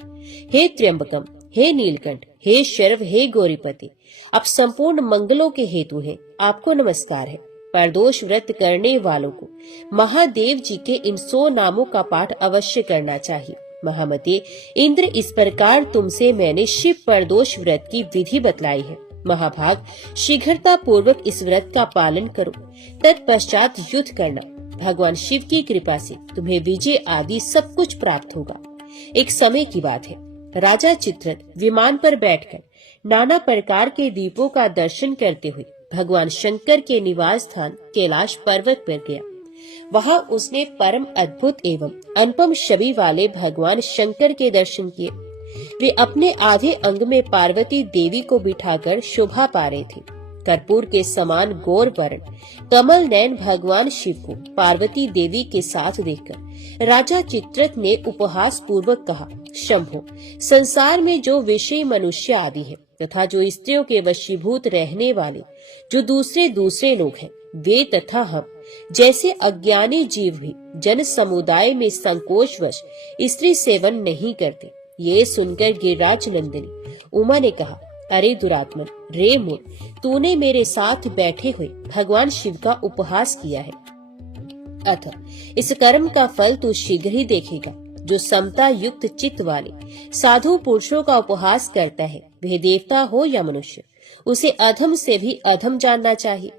हे त्र्यंबकम, हे नीलकंठ, हे शर्व, हे गौरीपति, आप संपूर्ण मंगलों के हेतु हैं, आपको नमस्कार है। प्रदोष व्रत करने वालों को महादेव जी के इन 100 नामों का पाठ अवश्य करना चाहिए। महामते इंद्र, इस प्रकार तुमसे मैंने शिव प्रदोष व्रत की विधि बतलाई है। महाभाग, शीघ्रता पूर्वक इस व्रत का पालन करो, तत्पश्चात युद्ध करना। भगवान शिव की कृपा से तुम्हें विजय आदि सब कुछ प्राप्त होगा। एक समय की बात है, राजा चित्ररथ विमान पर बैठकर नाना प्रकार के दीपों का दर्शन करते हुए भगवान शंकर के निवास स्थान कैलाश पर्वत पर गया। वहां उसने परम अद्भुत एवं अनुपम छवि वाले भगवान शंकर के दर्शन किए। वे अपने आधे अंग में पार्वती देवी को बिठाकर शोभा पा रहे थे। कर्पूर के समान गौर वर्ण कमल नयन भगवान शिव को पार्वती देवी के साथ देखकर राजा चित्ररथ ने उपहास पूर्वक कहा, शंभो, संसार में जो विषय मनुष्य आदि है तथा जो स्त्रियों के वशीभूत रहने वाले जो दूसरे लोग हैं, वे तथा हम जैसे अज्ञानी जीव भी जन समुदाय में संकोचवश स्त्री सेवन नहीं करते। ये सुनकर गिरिराज नंदिनी उमा ने कहा, अरे दुरात्मन, रे मूर्ख, तूने मेरे साथ बैठे हुए भगवान शिव का उपहास किया है। अतः इस कर्म का फल तू शीघ्र ही देखेगा। जो समता युक्त चित्त वाले साधु पुरुषों का उपहास करता है, वह देवता हो या मनुष्य, उसे अधम से भी अधम जानना चाहिए।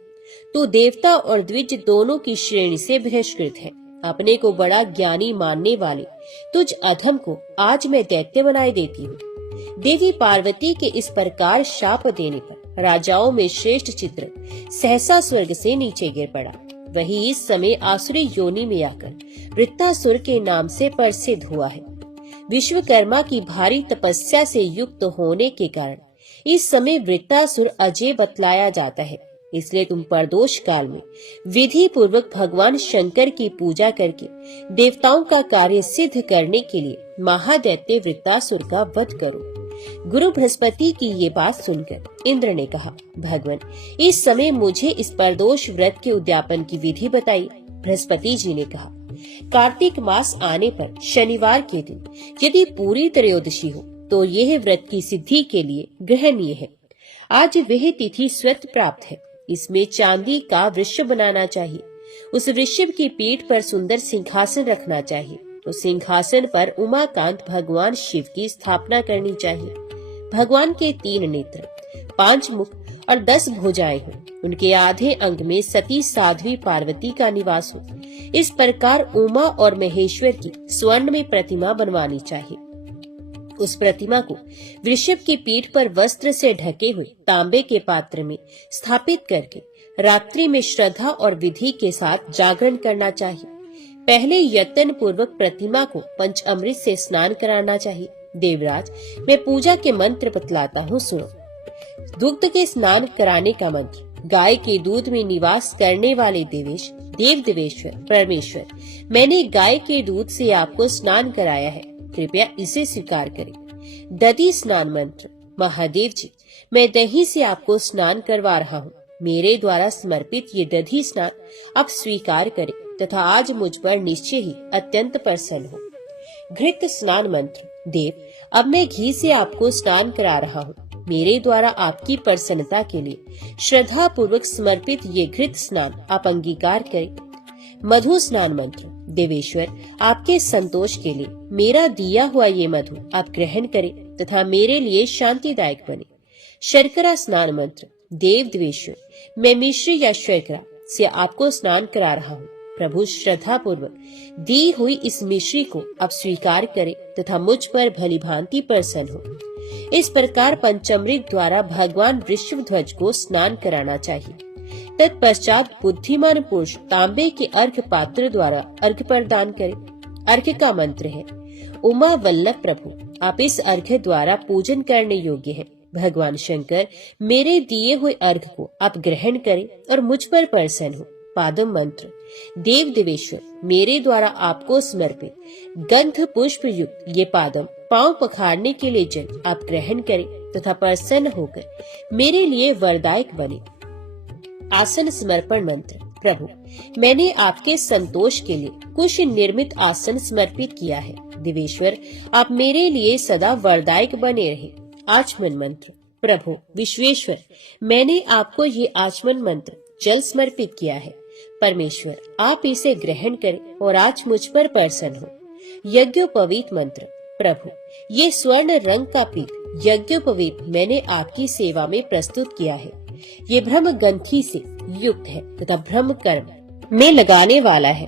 तू देवता और द्विज दोनों की श्रेणी से बहिष्कृत है। अपने को बड़ा ज्ञानी मानने वाले तुझ अधम को आज मैं दैत्य बनाए देती हूँ। देवी पार्वती के इस प्रकार शाप देने पर राजाओं में श्रेष्ठ चित्र सहसा स्वर्ग से नीचे गिर पड़ा। वही इस समय आसुरी योनि में आकर वृत्तासुर के नाम से प्रसिद्ध हुआ है। विश्वकर्मा की भारी तपस्या से युक्त होने के कारण इस समय वृत्तासुर अजय बतलाया जाता है। इसलिए तुम प्रदोष काल में विधि पूर्वक भगवान शंकर की पूजा करके देवताओं का कार्य सिद्ध करने के लिए महादैत्य वृत्तासुर का वध करो। गुरु बृहस्पति की ये बात सुनकर इंद्र ने कहा, भगवान, इस समय मुझे इस प्रदोष व्रत के उद्यापन की विधि बताइए। बृहस्पति जी ने कहा, कार्तिक मास आने पर शनिवार के दिन यदि पूरी त्रयोदशी हो तो यह व्रत की सिद्धि के लिए ग्रहणीय है। आज वह तिथि स्वत प्राप्त है। इसमें चांदी का वृषभ बनाना चाहिए। उस वृषभ की पीठ पर सुंदर सिंहासन रखना चाहिए। उस सिंहासन पर उमाकांत भगवान शिव की स्थापना करनी चाहिए। भगवान के 3 नेत्र, 5 मुख और 10 भुजाएं हों। उनके आधे अंग में सती साध्वी पार्वती का निवास हो। इस प्रकार उमा और महेश्वर की स्वर्ण में प्रतिमा बनवानी चाहिए। उस प्रतिमा को वृषभ की पीठ पर वस्त्र से ढके हुए तांबे के पात्र में स्थापित करके रात्रि में श्रद्धा और विधि के साथ जागरण करना चाहिए। पहले यत्न पूर्वक प्रतिमा को पंचामृत से स्नान कराना चाहिए। देवराज, मैं पूजा के मंत्र बतलाता हूँ, सुनो। दुग्ध के स्नान कराने का मंत्र, गाय के दूध में निवास करने वाले देवेश, देव देवेश्वर, परमेश्वर, मैंने गाय के दूध से आपको स्नान कराया है, कृपया इसे स्वीकार करें। दधी स्नान मंत्र, महादेव जी, मैं दही से आपको स्नान करवा रहा हूँ। मेरे द्वारा समर्पित ये दधी स्नान आप स्वीकार करें तथा आज मुझ पर निश्चय ही अत्यंत प्रसन्न हो। घृत स्नान मंत्र, देव, अब मैं घी से आपको स्नान करा रहा हूँ। मेरे द्वारा आपकी प्रसन्नता के लिए श्रद्धा पूर्वक समर्पित ये घृत स्नान आप अंगीकार करें। मधु स्नान मंत्र, देवेश्वर, आपके संतोष के लिए मेरा दिया हुआ ये मधु आप ग्रहण करें तथा मेरे लिए शांतिदायक बने। शर्करा स्नान मंत्र, देव देवेश्वर, मैं मिश्री या शर्करा से आपको स्नान करा रहा हूँ। प्रभु, श्रद्धा पूर्वक दी हुई इस मिश्री को आप स्वीकार करें तथा मुझ पर भली भांति प्रसन्न हो। इस प्रकार पंचामृत द्वारा भगवान वृषभ ध्वज को स्नान कराना चाहिए। तत्पश्चात बुद्धिमान पुरुष तांबे के अर्घ पात्र द्वारा अर्घ प्रदान करे। अर्घ का मंत्र है, उमा वल्लभ प्रभु, आप इस अर्घ द्वारा पूजन करने योग्य हैं। भगवान शंकर, मेरे दिए हुए अर्घ को आप ग्रहण करें और मुझ पर प्रसन्न हो। पादम मंत्र, देव देवेश्वर, मेरे द्वारा आपको समर्पित गंध पुष्प युक्त ये पादम पांव पखारने के लिए जल आप ग्रहण करें तथा प्रसन्न होकर मेरे लिए वरदायक बने। आसन समर्पण मंत्र, प्रभु, मैंने आपके संतोष के लिए कुछ निर्मित आसन समर्पित किया है। देवेश्वर, आप मेरे लिए सदा वरदायक बने रहे। आचमन मंत्र, प्रभु विश्वेश्वर, मैंने आपको ये आचमन मंत्र जल समर्पित किया है। परमेश्वर, आप इसे ग्रहण करें और आज मुझ पर प्रसन्न हो। यज्ञोपवीत मंत्र, प्रभु, ये स्वर्ण रंग का पीठ यज्ञोपवीत मैंने आपकी सेवा में प्रस्तुत किया है। ये ब्रह्म ग्रंथि से युक्त है तथा ब्रह्म कर्म में लगाने वाला है।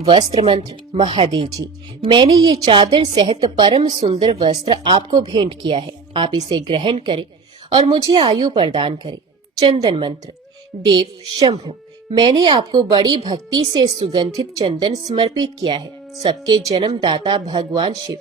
वस्त्र मंत्र, महादेव जी, मैंने ये चादर सहित परम सुंदर वस्त्र आपको भेंट किया है। आप इसे ग्रहण करें और मुझे आयु प्रदान करें। चंदन मंत्र, देव शंभु, मैंने आपको बड़ी भक्ति से सुगंधित चंदन समर्पित किया है। सबके जन्मदाता भगवान शिव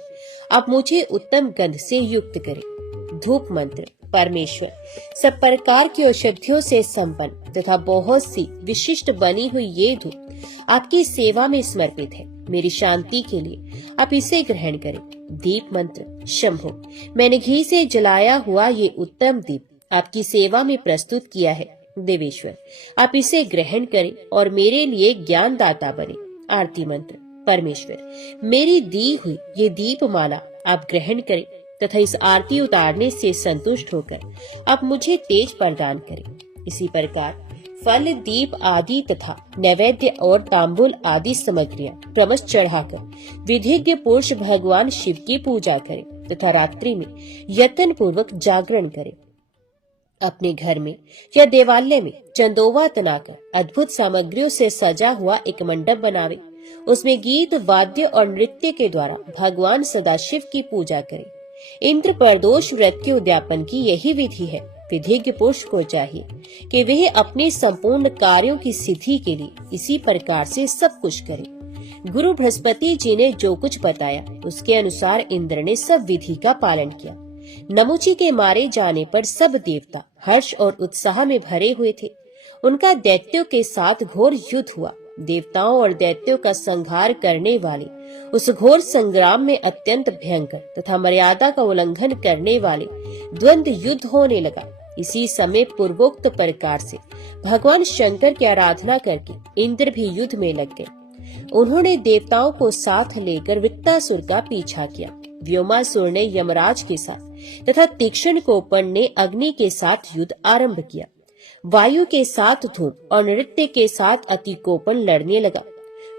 आप मुझे उत्तम गंध से युक्त करें। धूप मंत्र। परमेश्वर सब प्रकार की औषधियों से संपन्न तथा बहुत सी विशिष्ट बनी हुई ये धूप आपकी सेवा में समर्पित है। मेरी शांति के लिए आप इसे ग्रहण करें। दीप मंत्र। शंभो मैंने घी से जलाया हुआ ये उत्तम दीप आपकी सेवा में प्रस्तुत किया है। देवेश्वर आप इसे ग्रहण करें और मेरे लिए ज्ञान दाता बने। आरती मंत्र। परमेश्वर मेरी दी हुई ये दीप माला आप ग्रहण करें तथा इस आरती उतारने से संतुष्ट होकर आप मुझे तेज प्रदान करें। इसी प्रकार फल, दीप आदि तथा नैवेद्य और तांबूल आदि सामग्रियां क्रमश चढ़ाकर विधिज्ञ पुरुष भगवान शिव की पूजा करें तथा रात्रि में यत्न पूर्वक जागरण करें। अपने घर में या देवालय में चंदोवा तनाकर अद्भुत सामग्रियों से सजा हुआ एक मंडप बनावे। उसमें गीत, वाद्य और नृत्य के द्वारा भगवान सदाशिव की पूजा करें। इंद्र प्रदोष व्रत के उद्यापन की यही विधि है। विधिज्ञ पुरुष को चाहिए कि वह अपने संपूर्ण कार्यों की सिद्धि के लिए इसी प्रकार से सब कुछ करे। गुरु बृहस्पति जी ने जो कुछ बताया उसके अनुसार इंद्र ने सब विधि का पालन किया। नमुची के मारे जाने पर सब देवता हर्ष और उत्साह में भरे हुए थे। उनका दैत्यों के साथ घोर युद्ध हुआ। देवताओं और दैत्यों का संहार करने वाले उस घोर संग्राम में अत्यंत भयंकर तथा मर्यादा का उल्लंघन करने वाले द्वंद्व युद्ध होने लगा। इसी समय पूर्वोक्त प्रकार से भगवान शंकर की आराधना करके इंद्र भी युद्ध में लग गए। उन्होंने देवताओं को साथ लेकर वृत्तासुर का पीछा किया। व्योमासुर ने यमराज के साथ तथा तीक्ष्ण कोपन ने अग्नि के साथ युद्ध आरंभ किया। वायु के साथ धूप और नृत्य के साथ अतिकोपन लड़ने लगा।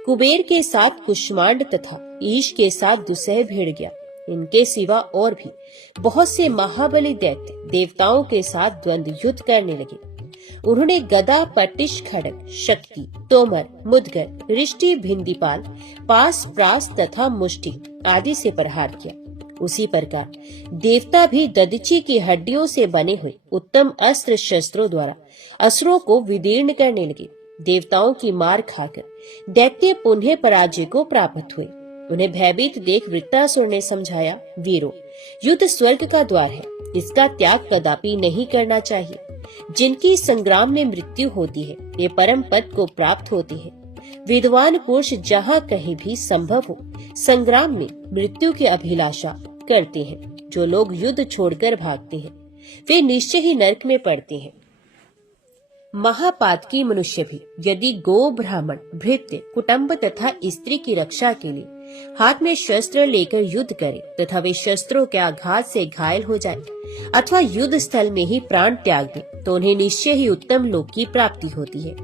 कुबेर के साथ कुष्मांड तथा ईश के साथ दुसह भिड़ गया। इनके सिवा और भी बहुत से महाबली दैत्य देवताओं के साथ द्वंद्व युद्ध करने लगे। उन्होंने गदा, पटिश, खड्ग, शक्ति, तोमर, मुदगर, रिष्टि, भिंदीपाल, पास, प्रास तथा मुष्टि आदि से प्रहार किया। उसी प्रकार देवता भी दधीची की हड्डियों से बने हुए उत्तम अस्त्र शस्त्रों द्वारा असुरों को विदीर्ण करने लगे। देवताओं की मार खाकर दैत्य पुनः पराजय को प्राप्त हुए। उन्हें भयभीत देख वृत्तासुर ने समझाया, वीरों, युद्ध स्वर्ग का द्वार है, इसका त्याग कदापि नहीं करना चाहिए। जिनकी संग्राम में मृत्यु होती है वे परम पद को प्राप्त होते हैं। विद्वान पुरुष जहाँ कहीं भी संभव हो संग्राम में मृत्यु की अभिलाषा करते हैं। जो लोग युद्ध छोड़कर भागते हैं वे निश्चय ही नरक में पड़ते हैं। महापातकी मनुष्य भी यदि गो, ब्राह्मण, भृत्य, कुटुंब तथा स्त्री की रक्षा के लिए हाथ में शस्त्र लेकर युद्ध करे तथा वे शस्त्रों के आघात से घायल हो जाए अथवा युद्ध स्थल में ही प्राण त्याग दे तो उन्हें निश्चय ही उत्तम लोक की प्राप्ति होती है।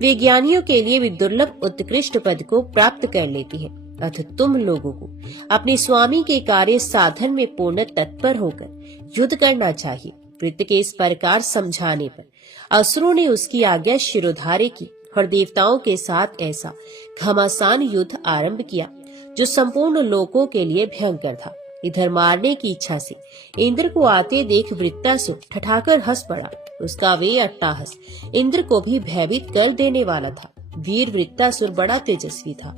वे ज्ञानियों के लिए भी दुर्लभ उत्कृष्ट पद को प्राप्त कर लेती है। अतः तुम लोगों को अपने स्वामी के कार्य साधन में पूर्ण तत्पर होकर युद्ध करना चाहिए। वृत्त के इस प्रकार समझाने पर असुरों ने उसकी आज्ञा शिरोधार्य की और देवताओं के साथ ऐसा घमासान युद्ध आरंभ किया जो संपूर्ण लोकों के लिए भयंकर था। इधर मारने की इच्छा से इंद्र को आते देख वृत्तासुर ठठाकर हंस पड़ा। उसका वे अट्टहास इंद्र को भी भयभीत कर देने वाला था। वीर वृत्तासुर बड़ा तेजस्वी था।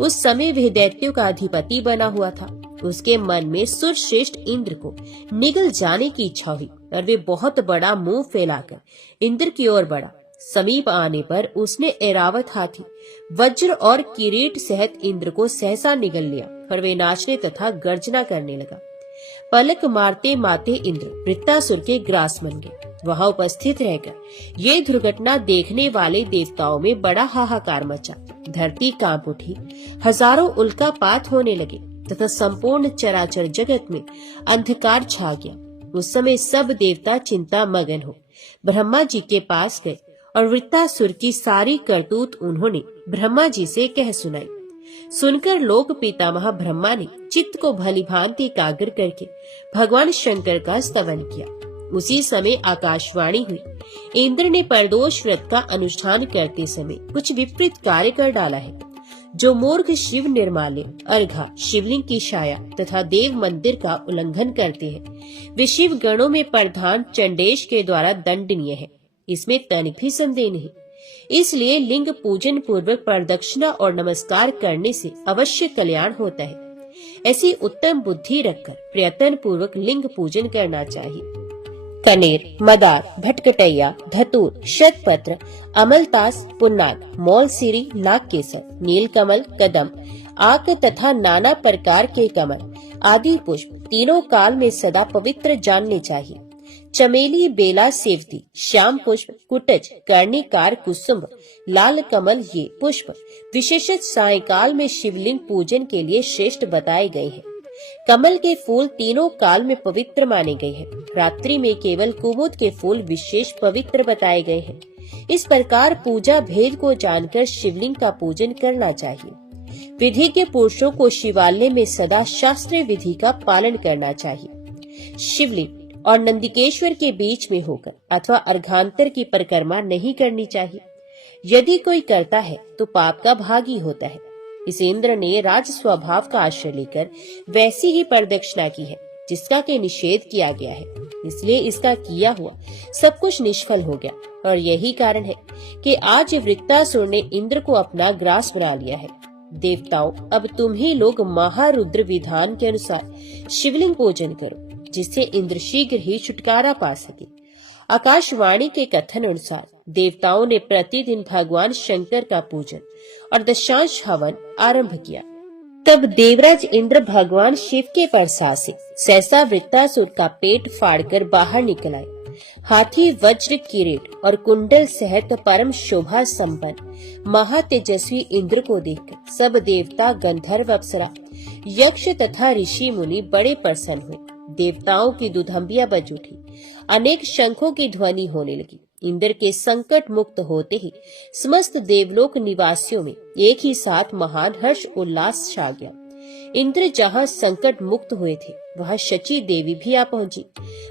उस समय वह दैत्यों का अधिपति बना हुआ था। उसके मन में सुरश्रेष्ठ इंद्र को निगल जाने की इच्छा हुई और वे बहुत बड़ा मुंह फैलाकर इंद्र की ओर बढ़ा। समीप आने पर उसने ऐरावत हाथी, वज्र और किरीट सहित इंद्र को सहसा निगल लिया और वे नाचने तथा गर्जना करने लगा। पलक मारते मारते इंद्र वृत्तासुर के ग्रास बन गए। वहां उपस्थित रहकर ये दुर्घटना देखने वाले देवताओं में बड़ा हाहाकार मचा। धरती कांप उठी, हजारों उल्कापात होने लगे तथा संपूर्ण चराचर जगत में अंधकार छा गया। उस समय सब देवता चिंता मगन हो ब्रह्मा जी के पास गए और वृत्तासुर की सारी करतूत उन्होंने ब्रह्मा जी से कह सुनाई। सुनकर लोक पितामह ब्रह्मा ने चित्त को भली भांति एकाग्र करके भगवान शंकर का स्तवन किया। उसी समय आकाशवाणी हुई, इंद्र ने प्रदोष व्रत का अनुष्ठान करते समय कुछ विपरीत कार्य कर डाला है। जो मूर्ख शिव निर्माल्य, अर्घा, शिवलिंग की छाया तथा देव मंदिर का उल्लंघन करते हैं वे शिव गणों में प्रधान चंडेश के द्वारा दंडनीय है। इसमें तनिक भी संदेह नहीं। इसलिए लिंग पूजन पूर्वक प्रदक्षिणा और नमस्कार करने से अवश्य कल्याण होता है। ऐसी उत्तम बुद्धि रखकर प्रयत्न पूर्वक लिंग पूजन करना चाहिए। कनेर, मदार, भटकटैया, धतूर, शतपत्र, अमलतास, पुन्नाग, मौलसिरी, नागकेसर, नीलकमल, कदम, आक तथा नाना प्रकार के कमल आदि पुष्प तीनों काल में सदा पवित्र जानने चाहिए। चमेली, बेला, सेवती, श्याम पुष्प, कुटज, कर्णिकार, कुसुम, लाल कमल ये पुष्प विशेषत सायंकाल में शिवलिंग पूजन के लिए श्रेष्ठ बताए गए हैं। कमल के फूल तीनों काल में पवित्र माने गए हैं। रात्रि में केवल कुमुद के फूल विशेष पवित्र बताए गए हैं। इस प्रकार पूजा भेद को जानकर शिवलिंग का पूजन करना चाहिए। विधि के पुरुषों को शिवालय में सदा शास्त्रीय विधि का पालन करना चाहिए। शिवलिंग और नंदिकेश्वर के बीच में होकर अथवा अर्घांतर की परिक्रमा नहीं करनी चाहिए। यदि कोई करता है तो पाप का भागी होता है। इस इंद्र ने राज स्वभाव का आश्रय लेकर वैसी ही प्रदक्षिणा की है जिसका के निषेध किया गया है। इसलिए इसका किया हुआ सब कुछ निष्फल हो गया और यही कारण है कि आज वृत्तासुर ने इंद्र को अपना ग्रास बना लिया है। देवताओं, अब तुम ही लोग महारुद्र विधान के अनुसार शिवलिंग पूजन करो, जिससे इंद्र शीघ्र ही छुटकारा पा सके। आकाशवाणी के कथन अनुसार देवताओं ने प्रतिदिन भगवान शंकर का पूजन और दशांश हवन आरंभ किया। तब देवराज इंद्र भगवान शिव के प्रसाद से सहसा वृत्तासुर का पेट फाड़कर बाहर निकल आए। हाथी, वज्र, किरीट और कुंडल सहित परम शोभा संपन्न महातेजस्वी इंद्र को देखकर सब देवता, गंधर्व, अप्सरा, यक्ष तथा ऋषि मुनि बड़े प्रसन्न हुए। देवताओं की दुधंबियां बज उठी, अनेक शंखों की ध्वनि होने लगी। इंद्र के संकट मुक्त होते ही समस्त देवलोक निवासियों में एक ही साथ महान हर्ष उल्लास छा गया। इंद्र जहाँ संकट मुक्त हुए थे वहाँ शची देवी भी आ पहुंची।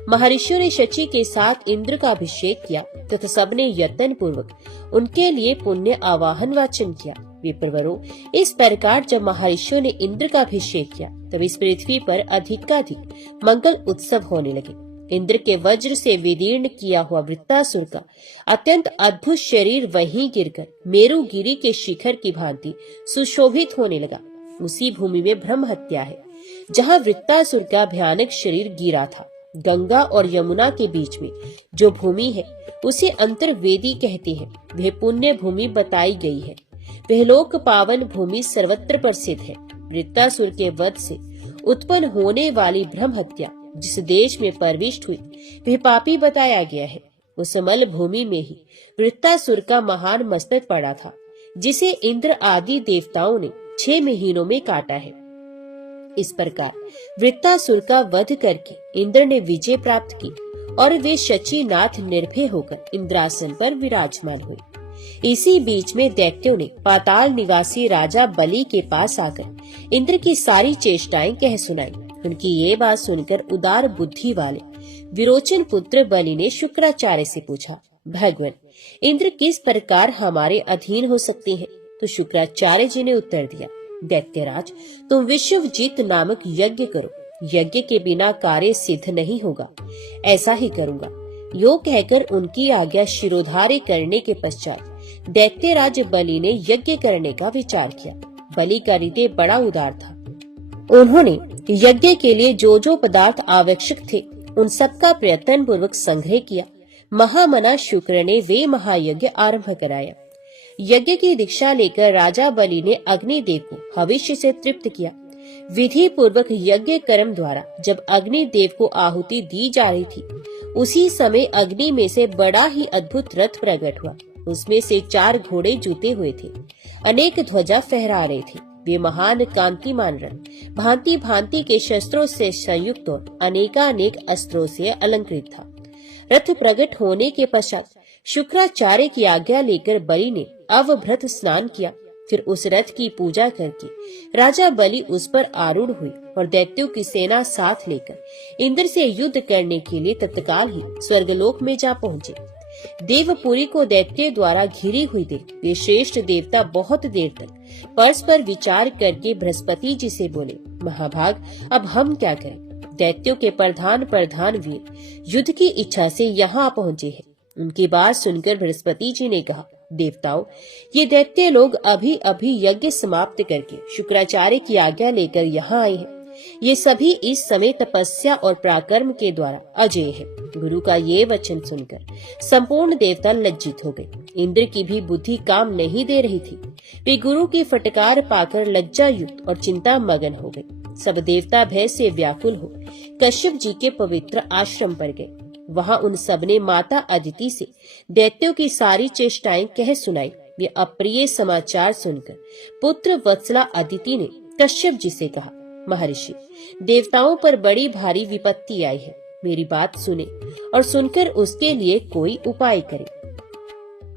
महर्षियों ने शची के साथ इंद्र का अभिषेक किया तथा सबने यत्न पूर्वक उनके लिए पुण्य आवाहन वाचन किया। विप्रवरों, इस प्रकार जब महर्षियों ने इंद्र का अभिषेक किया तब इस पृथ्वी पर अधिकाधिक मंगल उत्सव होने लगे। इंद्र के वज्र से विदीर्ण किया हुआ वृत्तासुर का अत्यंत अद्भुत शरीर वहीं गिरकर मेरुगिरी के शिखर की भांति सुशोभित होने लगा। उसी भूमि में ब्रह्म हत्या है जहाँ वृत्तासुर का भयानक शरीर गिरा था। गंगा और यमुना के बीच में जो भूमि है उसे अंतर्वेदी कहते हैं। वह पुण्य भूमि बताई गई है। वह लोक पावन भूमि सर्वत्र प्रसिद्ध है। वृत्तासुर के वध से उत्पन्न होने वाली ब्रह्म हत्या जिस देश में प्रविष्ट हुई वह पापी बताया गया है। उस मल भूमि में ही वृत्तासुर का महान मस्तक पड़ा था, जिसे इंद्र आदि देवताओं ने 6 महीनों में काटा है। इस प्रकार वृत्तासुर का वध करके इंद्र ने विजय प्राप्त की और वे शचीनाथ निर्भय होकर इंद्रासन पर विराजमान हुए। इसी बीच में दैत्यों ने पाताल निवासी राजा बलि के पास आकर इंद्र की सारी चेष्टाएं कह सुनाई। उनकी ये बात सुनकर उदार बुद्धि वाले विरोचन पुत्र बलि ने शुक्राचार्य से पूछा, भगवान, इंद्र किस प्रकार हमारे अधीन हो सकते हैं? तो शुक्राचार्य जी ने उत्तर दिया, दैत्यराज, तुम विश्वजीत नामक यज्ञ करो। यज्ञ के बिना कार्य सिद्ध नहीं होगा। ऐसा ही करूंगा। यो कहकर उनकी आज्ञा शिरोधार्य करने के पश्चात दैत्यराज बलि ने यज्ञ करने का विचार किया। बलि का हृदय बड़ा उदार था। उन्होंने यज्ञ के लिए जो जो पदार्थ आवश्यक थे उन सबका प्रयत्न पूर्वक संग्रह किया। महामना शुक्र ने वे महायज्ञ आरंभ कराया। यज्ञ की दीक्षा लेकर राजा बलि ने अग्निदेव को हविष्य से तृप्त किया। विधि पूर्वक यज्ञ कर्म द्वारा जब अग्निदेव को आहुति दी जा रही थी, उसी समय अग्नि में से बड़ा ही अद्भुत रथ प्रकट हुआ। उसमें से 4 घोड़े जुते हुए थे, अनेक ध्वजा फहरा रहे थे। वे महान कांतिमान रथ भांति भांति के शस्त्रों से संयुक्त और अनेकानेक अस्त्रों से अलंकृत था। रथ प्रकट होने के पश्चात शुक्राचार्य की आज्ञा लेकर बलि ने अवभृत स्नान किया। फिर उस रथ की पूजा करके राजा बलि उस पर आरूढ़ हुए और दैत्यों की सेना साथ लेकर इंद्र से युद्ध करने के लिए तत्काल ही स्वर्गलोक में जा पहुंचे। देवपुरी को दैत्य द्वारा घिरी हुई देख वे श्रेष्ठ देवता बहुत देर तक परस्पर विचार करके बृहस्पति जी से बोले, महाभाग, अब हम क्या करें? दैत्यों के प्रधान वीर युद्ध की इच्छा से यहाँ पहुँचे हैं। उनकी बात सुनकर बृहस्पति जी ने कहा, देवताओं, ये दैत्य लोग अभी अभी यज्ञ समाप्त करके शुक्राचार्य की आज्ञा लेकर यहाँ आए हैं। ये सभी इस समय तपस्या और पराक्रम के द्वारा अजय है। गुरु का ये वचन सुनकर संपूर्ण देवता लज्जित हो गए। इंद्र की भी बुद्धि काम नहीं दे रही थी। वे गुरु की फटकार पाकर लज्जा युक्त और चिंता मगन हो गए। सब देवता भय से व्याकुल हो कश्यप जी के पवित्र आश्रम पर गए। वहां उन सबने माता अदिति से दैत्यों की सारी चेष्टाएं कह सुनाई। वे अप्रिय समाचार सुनकर पुत्र वत्सला अदिति ने कश्यप जी से कहा, महर्षि, देवताओं पर बड़ी भारी विपत्ति आई है। मेरी बात सुने और सुनकर उसके लिए कोई उपाय करे।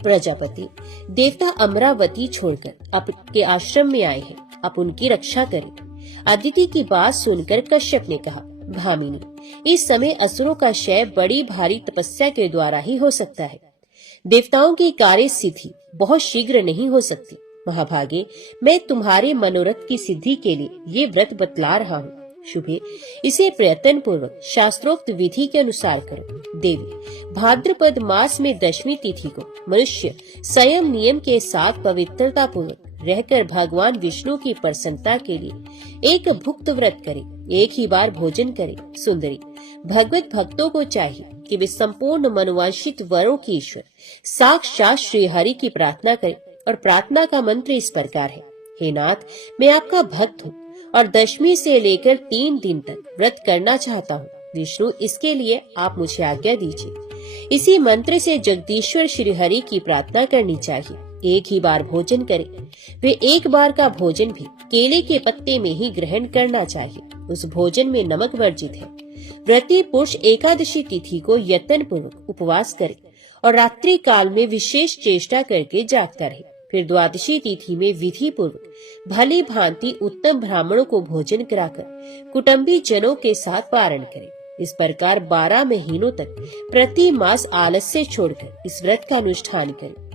प्रजापति, देवता अमरावती छोड़कर आपके आश्रम में आए हैं, आप उनकी रक्षा करें। अदिति की बात सुनकर कश्यप ने कहा, भामिनी, इस समय असुरों का क्षय बड़ी भारी तपस्या के द्वारा ही हो सकता है। देवताओं की कार्य सिद्धि बहुत शीघ्र नहीं हो सकती। महाभागे, मैं तुम्हारे मनोरथ की सिद्धि के लिए ये व्रत बतला रहा हूँ। शुभे, इसे प्रयत्न पूर्वक शास्त्रोक्त विधि के अनुसार करो। देवी, भाद्रपद मास में 10वीं तिथि को मनुष्य संयम नियम के साथ पवित्रता पूर्वक रहकर भगवान विष्णु की प्रसन्नता के लिए एक भुक्त व्रत करे, एक ही बार भोजन करे। सुंदरी, भगवत भक्तों को चाहिए कि वे संपूर्ण मनोवांछित वरों की ईश्वर साक्षात श्री हरि की प्रार्थना करें। और प्रार्थना का मंत्र इस प्रकार है, हे नाथ, मैं आपका भक्त हूँ और 10वीं से लेकर 3 दिन तक व्रत करना चाहता हूँ। विष्णु, इसके लिए आप मुझे आज्ञा दीजिए। इसी मंत्र से जगदीश्वर श्री हरि की प्रार्थना करनी चाहिए। एक ही बार भोजन करें। वे एक बार का भोजन भी केले के पत्ते में ही ग्रहण करना चाहिए। उस भोजन में नमक वर्जित है। व्रती पुरुष एकादशी तिथि को यत्न पूर्वक उपवास करे और रात्रि काल में विशेष चेष्टा करके जागता रहे। फिर द्वादशी तिथि में विधि पूर्वक भली भांति उत्तम ब्राह्मणों को भोजन कराकर कुटुंबी जनों के साथ पारण करे। इस प्रकार 12 महीनों तक प्रति मास आलस्य छोड़कर इस व्रत का अनुष्ठान करें।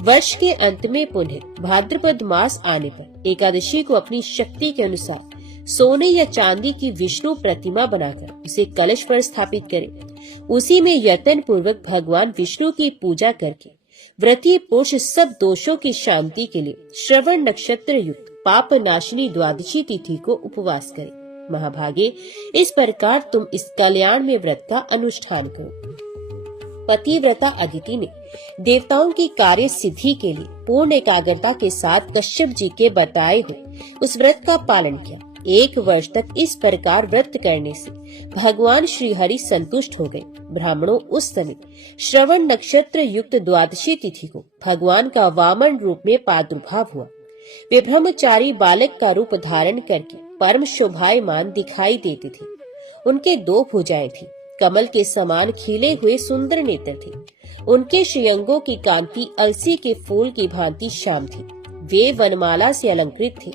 वर्ष के अंत में पुनः भाद्रपद मास आने पर एकादशी को अपनी शक्ति के अनुसार सोने या चांदी की विष्णु प्रतिमा बनाकर उसे कलश पर स्थापित करें। उसी में यत्न पूर्वक भगवान विष्णु की पूजा करके व्रती पुरुष सब दोषों की शांति के लिए श्रवण नक्षत्र युक्त पाप नाशिनी द्वादशी तिथि को उपवास करें। महाभागे, इस प्रकार तुम इस कल्याण में व्रत का अनुष्ठान करो। पतिव्रता अदिति ने देवताओं की कार्य सिद्धि के लिए पूर्ण एकाग्रता के साथ कश्यप जी के बताए हुए उस व्रत का पालन किया। 1 वर्ष तक इस प्रकार व्रत करने से भगवान श्री हरि संतुष्ट हो गए। ब्राह्मणों, उस समय श्रवण नक्षत्र युक्त द्वादशी तिथि को भगवान का वामन रूप में प्रादुर्भाव हुआ। वे ब्रह्मचारी बालक का रूप धारण करके परम शोभायमान दिखाई देते थे। उनके 2 भुजाएं थी, कमल के समान खिले हुए सुंदर नेत्र थे। उनके श्रीअंगों की कांति अलसी के फूल की भांति श्याम थी। वे वनमाला से अलंकृत थे।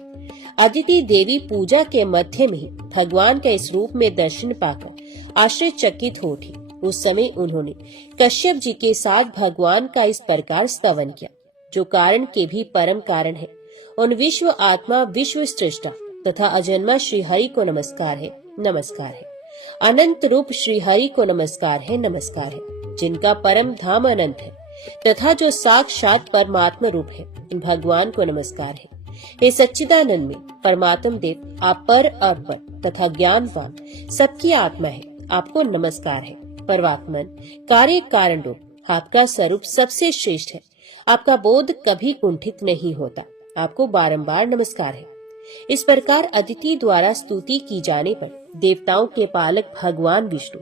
अदिति देवी पूजा के मध्य में ही भगवान का इस रूप में दर्शन पाकर आश्चर्यचकित हो उठी। उस समय उन्होंने कश्यप जी के साथ भगवान का इस प्रकार स्तवन किया, जो कारण के भी परम कारण है। उन विश्व आत्मा, विश्व सृष्टा तथा अजन्मा श्री हरि को नमस्कार है, नमस्कार है। अनंत रूप श्री हरि को नमस्कार है, नमस्कार है। जिनका परम धाम अनंत है तथा जो साक्षात परमात्मा रूप है, भगवान को नमस्कार है। हे सच्चिदानंद में परमात्म देव, आप पर और पर तथा ज्ञानवान सबकी आत्मा है, आपको नमस्कार है। परमात्मन, कार्य कारण रूप, आपका स्वरूप सबसे श्रेष्ठ है। आपका बोध कभी कुंठित नहीं होता, आपको बारंबार नमस्कार है। इस प्रकार अदिति द्वारा स्तुति की जाने पर देवताओं के पालक भगवान विष्णु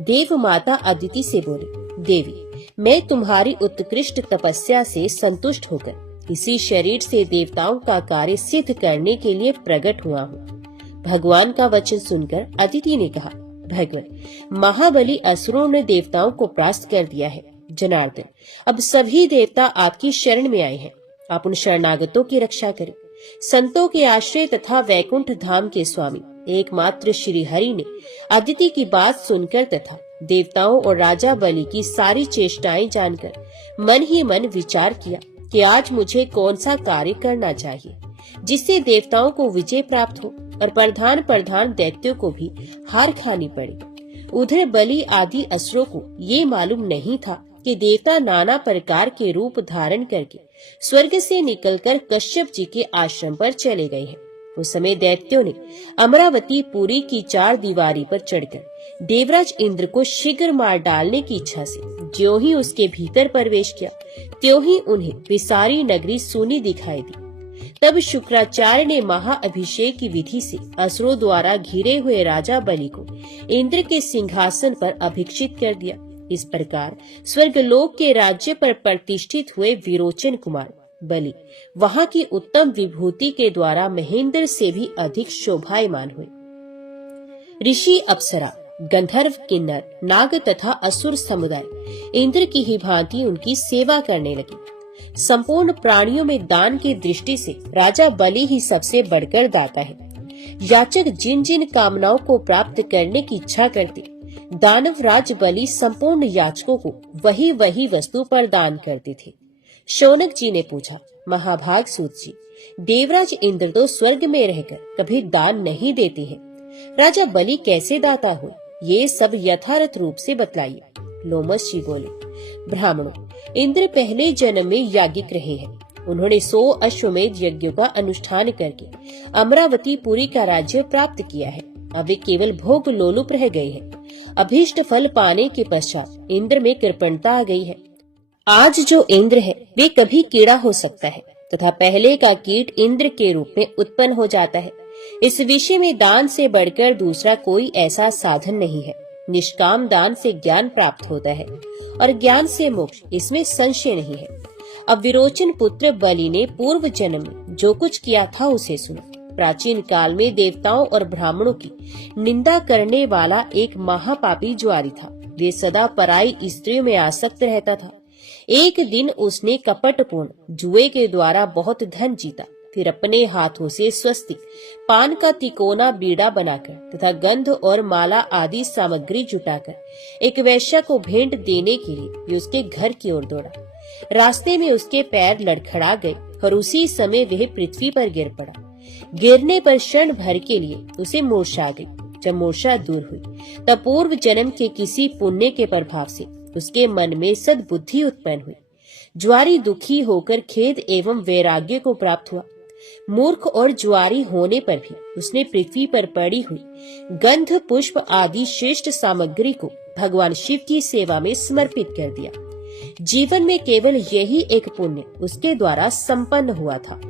देव माता अदिति से बोले, देवी, मैं तुम्हारी उत्कृष्ट तपस्या से संतुष्ट होकर इसी शरीर से देवताओं का कार्य सिद्ध करने के लिए प्रकट हुआ हूँ। भगवान का वचन सुनकर अदिति ने कहा, भगवान, महाबली असुरों ने देवताओं को परास्त कर दिया है। जनार्दन, अब सभी देवता आपकी शरण में आए हैं। आप उन शरणागतों की रक्षा करें। संतों के आश्रय तथा वैकुंठ धाम के स्वामी एकमात्र श्री हरि ने अदिति की बात सुनकर तथा देवताओं और राजा बलि की सारी चेष्टाएं जानकर मन ही मन विचार किया कि आज मुझे कौन सा कार्य करना चाहिए जिससे देवताओं को विजय प्राप्त हो और प्रधान दैत्यों को भी हार खानी पड़े। उधर बलि आदि असुरों को ये मालूम नहीं था कि देवता नाना प्रकार के रूप धारण करके स्वर्ग से निकलकर कश्यप जी के आश्रम पर चले गए हैं। उस समय दैत्यों ने अमरावती पुरी की 4 दीवारी पर चढ़कर देवराज इंद्र को शीघ्र मार डालने की इच्छा से ज्यों ही उसके भीतर प्रवेश किया, त्यों ही उन्हें वे सारी नगरी सूनी दिखाई दी। तब शुक्राचार्य ने महाअभिषेक की विधि से असुरों द्वारा घिरे हुए राजा बलि को इंद्र के सिंहासन पर अभिषिक्त कर दिया। इस प्रकार स्वर्गलोक के राज्य पर प्रतिष्ठित हुए विरोचन कुमार बलि वहां की उत्तम विभूति के द्वारा महेंद्र से भी अधिक शोभायमान हुए। ऋषि, अप्सरा, गंधर्व, किन्नर, नाग तथा असुर समुदाय इंद्र की ही भांति उनकी सेवा करने लगे। संपूर्ण प्राणियों में दान की दृष्टि से राजा बलि ही सबसे बढ़कर दाता है। याचक जिन जिन कामनाओं को प्राप्त करने की इच्छा करते, दानव राज बलि संपूर्ण याचकों को वही वही वस्तु प्रदान करते थे। शौनक जी ने पूछा, महाभाग सूत जी, देवराज इंद्र तो स्वर्ग में रहकर कभी दान नहीं देते हैं, राजा बलि कैसे दाता हो? ये सब यथार्थ रूप से बतलाइए। लोमस जी बोले, ब्राह्मणों, इंद्र पहले जन्म में याज्ञिक रहे हैं। उन्होंने 100 अश्वमेध यज्ञों का अनुष्ठान करके अमरावती पुरी का राज्य प्राप्त किया है। अब वे केवल भोग लोलुप रह गए हैं। अभीष्ट फल पाने के पश्चात इंद्र में कृपणता आ गई है। आज जो इंद्र है वे कभी कीड़ा हो सकता है तथा पहले का कीट इंद्र के रूप में उत्पन्न हो जाता है। इस विषय में दान से बढ़कर दूसरा कोई ऐसा साधन नहीं है। निष्काम दान से ज्ञान प्राप्त होता है और ज्ञान से मोक्ष, इसमें संशय नहीं है। अब विरोचन पुत्र बलि ने पूर्व जन्म में जो कुछ किया था उसे सुनो। प्राचीन काल में देवताओं और ब्राह्मणों की निंदा करने वाला एक महापापी ज्वारी था। वे सदा पराई स्त्रियों में आसक्त रहता था। एक दिन उसने कपटपूर्ण जुए के द्वारा बहुत धन जीता। फिर अपने हाथों से स्वस्तिक, पान का तिकोना बीड़ा बनाकर तथा गंध और माला आदि सामग्री जुटाकर एक वैश्या को भेंट देने के लिए वे उसके घर की ओर दौड़ा। रास्ते में उसके पैर लड़खड़ा गए और उसी समय वह पृथ्वी पर गिर पड़ा। गिरने पर क्षण भर के लिए उसे मूर्छा आ गई। जब मूर्छा दूर हुई तब पूर्व जन्म के किसी पुण्य के प्रभाव से उसके मन में सद्बुद्धि उत्पन्न हुई। ज्वारी दुखी होकर खेद एवं वैराग्य को प्राप्त हुआ। मूर्ख और ज्वारी होने पर भी उसने पृथ्वी पर पड़ी हुई गंध, पुष्प आदि श्रेष्ठ सामग्री को भगवान शिव की सेवा में समर्पित कर दिया। जीवन में केवल यही एक पुण्य उसके द्वारा संपन्न हुआ था।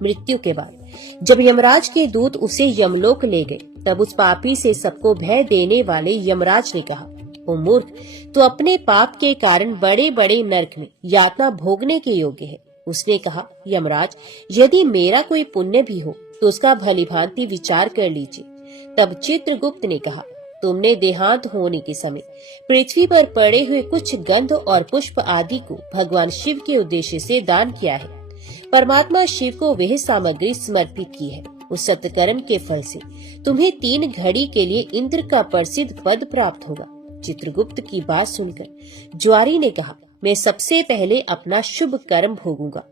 मृत्यु के बाद जब यमराज के दूत उसे यमलोक ले गए तब उस पापी से सबको भय देने वाले यमराज ने कहा, ओ मूर्ख, तो अपने पाप के कारण बड़े बड़े नरक में यातना भोगने के योग्य है। उसने कहा, यमराज, यदि मेरा कोई पुण्य भी हो तो उसका भलीभांति विचार कर लीजिए। तब चित्रगुप्त ने कहा, तुमने देहांत होने के समय पृथ्वी पर पड़े हुए कुछ गंध और पुष्प आदि को भगवान शिव के उद्देश्य से दान किया है। परमात्मा शिव को वह सामग्री समर्पित की है। उस सत्कर्म के फल से तुम्हें 3 घड़ी के लिए इंद्र का प्रसिद्ध पद प्राप्त होगा। चित्रगुप्त की बात सुनकर ज्वारी ने कहा, मैं सबसे पहले अपना शुभ कर्म भोगूंगा।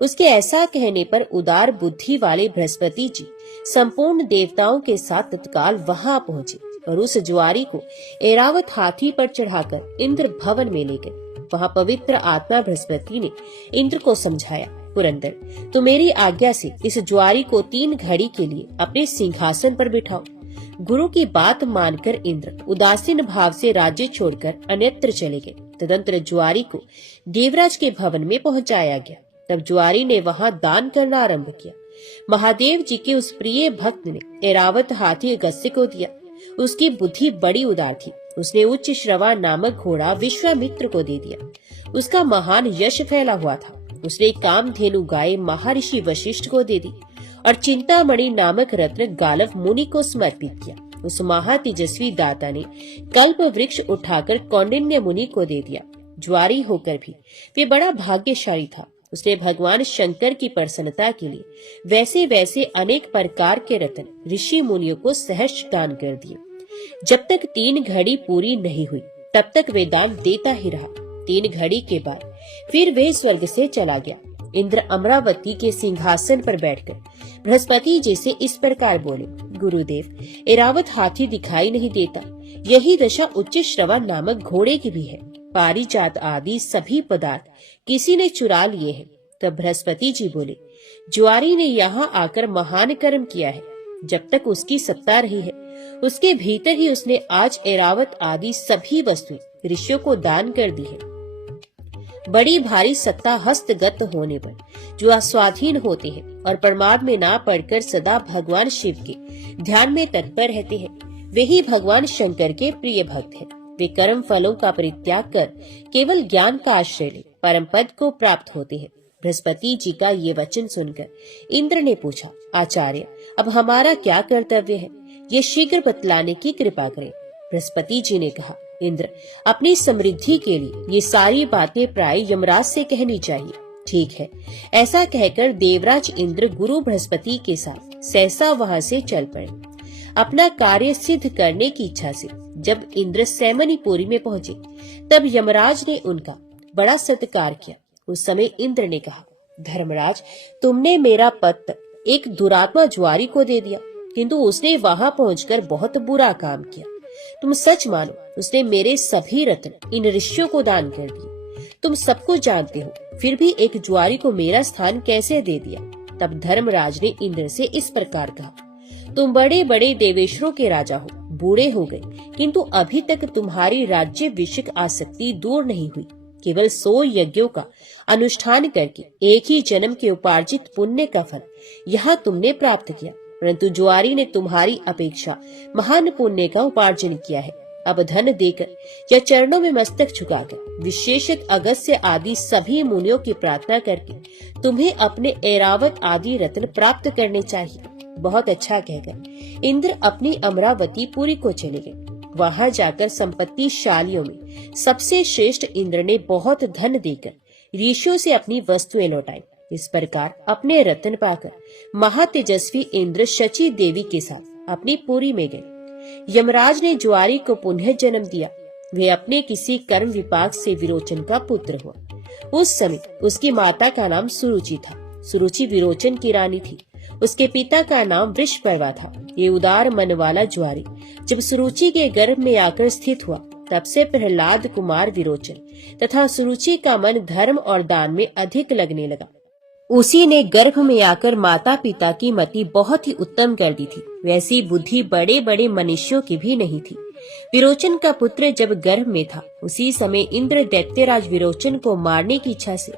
उसके ऐसा कहने पर उदार बुद्धि वाले बृहस्पति जी संपूर्ण देवताओं के साथ तत्काल वहां पहुंचे और उस ज्वारी को ऐरावत हाथी पर चढ़ाकर इंद्र भवन में ले गए। वहां पवित्र आत्मा बृहस्पति ने इंद्र को समझाया, पुरंदर, तो मेरी आज्ञा से इस ज्वारी को 3 घड़ी के लिए अपने सिंहासन पर बिठाओ। गुरु की बात मानकर इंद्र उदासीन भाव से राज्य छोड़कर अन्यत्र चले गए। तदंतर ज्वारी को देवराज के भवन में पहुंचाया गया। तब ज्वारी ने वहां दान करना आरंभ किया। महादेव जी के उस प्रिय भक्त ने ऐरावत हाथी अगस्त्य को दिया। उसकी बुद्धि बड़ी उदार थी। उसने उच्च श्रवा नामक घोड़ा विश्वामित्र को दे दिया। उसका महान यश फैला हुआ था। उसने कामधेनु गाय महर्षि वशिष्ठ को दे दी और चिंतामणि नामक रत्न गालव मुनि को समर्पित किया। उस महातेजस्वी दाता ने कल्प वृक्ष उठाकर कौंडिन्य मुनि को दे दिया। ज्वारी होकर भी वे बड़ा भाग्यशाली था। उसने भगवान शंकर की प्रसन्नता के लिए वैसे वैसे अनेक प्रकार के रत्न ऋषि मुनियों को सहर्ष दान कर दिए। जब तक 3 घड़ी पूरी नहीं हुई तब तक वे दान देता ही रहा। 3 घड़ी के बाद फिर वे स्वर्ग से चला गया। इंद्र अमरावती के सिंहासन पर बैठकर बृहस्पति जी से इस प्रकार बोले, गुरुदेव, ऐरावत हाथी दिखाई नहीं देता। यही दशा उच्च श्रवा नामक घोड़े की भी है। पारिजात आदि सभी पदार्थ किसी ने चुरा लिए हैं। तब बृहस्पति जी बोले, ज्वारी ने यहाँ आकर महान कर्म किया है। जब तक उसकी सत्ता रही है, उसके भीतर ही उसने आज ऐरावत आदि सभी वस्तुएं ऋषियों को दान कर दी है। बड़ी भारी सत्ता हस्तगत होने पर जो स्वाधीन होते हैं और प्रमाद में ना पड़कर सदा भगवान शिव के ध्यान में तत्पर रहते हैं, वे ही भगवान शंकर के प्रिय भक्त हैं। वे कर्म फलों का परित्याग कर केवल ज्ञान का आश्रय ले परम पद को प्राप्त होते हैं। बृहस्पति जी का ये वचन सुनकर इंद्र ने पूछा, आचार्य, अब हमारा क्या कर्तव्य है? ये शीघ्र बतलाने की कृपा करें। बृहस्पति जी ने कहा, इंद्र, अपनी समृद्धि के लिए ये सारी बातें प्राय यमराज से कहनी चाहिए। ठीक है। ऐसा कहकर देवराज इंद्र गुरु बृहस्पति के साथ सहसा वहां से चल पड़े। अपना कार्य सिद्ध करने की इच्छा से जब इंद्र सैमनीपुरी में पहुंचे, तब यमराज ने उनका बड़ा सत्कार किया। उस समय इंद्र ने कहा, धर्मराज, तुमने मेरा पत्र एक दुरात्मा ज्वारी को दे दिया, किंतु उसने वहां पहुंचकर बहुत बुरा काम किया। तुम सच मानो, उसने मेरे सभी रत्न इन ऋषियों को दान कर दिए। तुम सब कुछ जानते हो, फिर भी एक ज्वारी को मेरा स्थान कैसे दे दिया? तब धर्मराज ने इंद्र से इस प्रकार कहा, तुम बड़े बड़े देवेश्वरों के राजा हो, बूढ़े हो गए, किंतु अभी तक तुम्हारी राज्य विषयक आसक्ति दूर नहीं हुई। केवल 100 यज्ञों का अनुष्ठान करके एक ही जन्म के उपार्जित पुण्य का फल यहाँ तुमने प्राप्त किया, परंतु ज्वारी ने तुम्हारी अपेक्षा महान पुण्य का उपार्जन किया है। अब धन देकर या चरणों में मस्तक झुकाकर विशेषत अगस्त्य आदि सभी मुनियों की प्रार्थना करके तुम्हें अपने ऐरावत आदि रत्न प्राप्त करने चाहिए। बहुत अच्छा कहकर इंद्र अपनी अमरावती पुरी को चले गए। वहां जाकर संपत्तिशालियों में सबसे श्रेष्ठ इंद्र ने बहुत धन देकर ऋषियों से अपनी वस्तुएं लौटाई। इस प्रकार अपने रत्न पाकर महातेजस्वी इंद्र शची देवी के साथ अपनी पुरी में गए। यमराज ने ज्वारी को पुनः जन्म दिया। वे अपने किसी कर्म विपाक से विरोचन का पुत्र हुआ। उस समय उसकी माता का नाम सुरुचि था। सुरुचि विरोचन की रानी थी। उसके पिता का नाम वृषपर्वा था। ये उदार मन वाला ज्वारी जब सुरुचि के गर्भ में आकर स्थित हुआ, तब से प्रहलाद कुमार विरोचन तथा सुरुचि का मन धर्म और दान में अधिक लगने लगा। उसी ने गर्भ में आकर माता पिता की मति बहुत ही उत्तम कर दी थी। वैसी बुद्धि बड़े बड़े मनुष्यों की भी नहीं थी। विरोचन का पुत्र जब गर्भ में था, उसी समय इंद्र दैत्यराज विरोचन को मारने की इच्छा से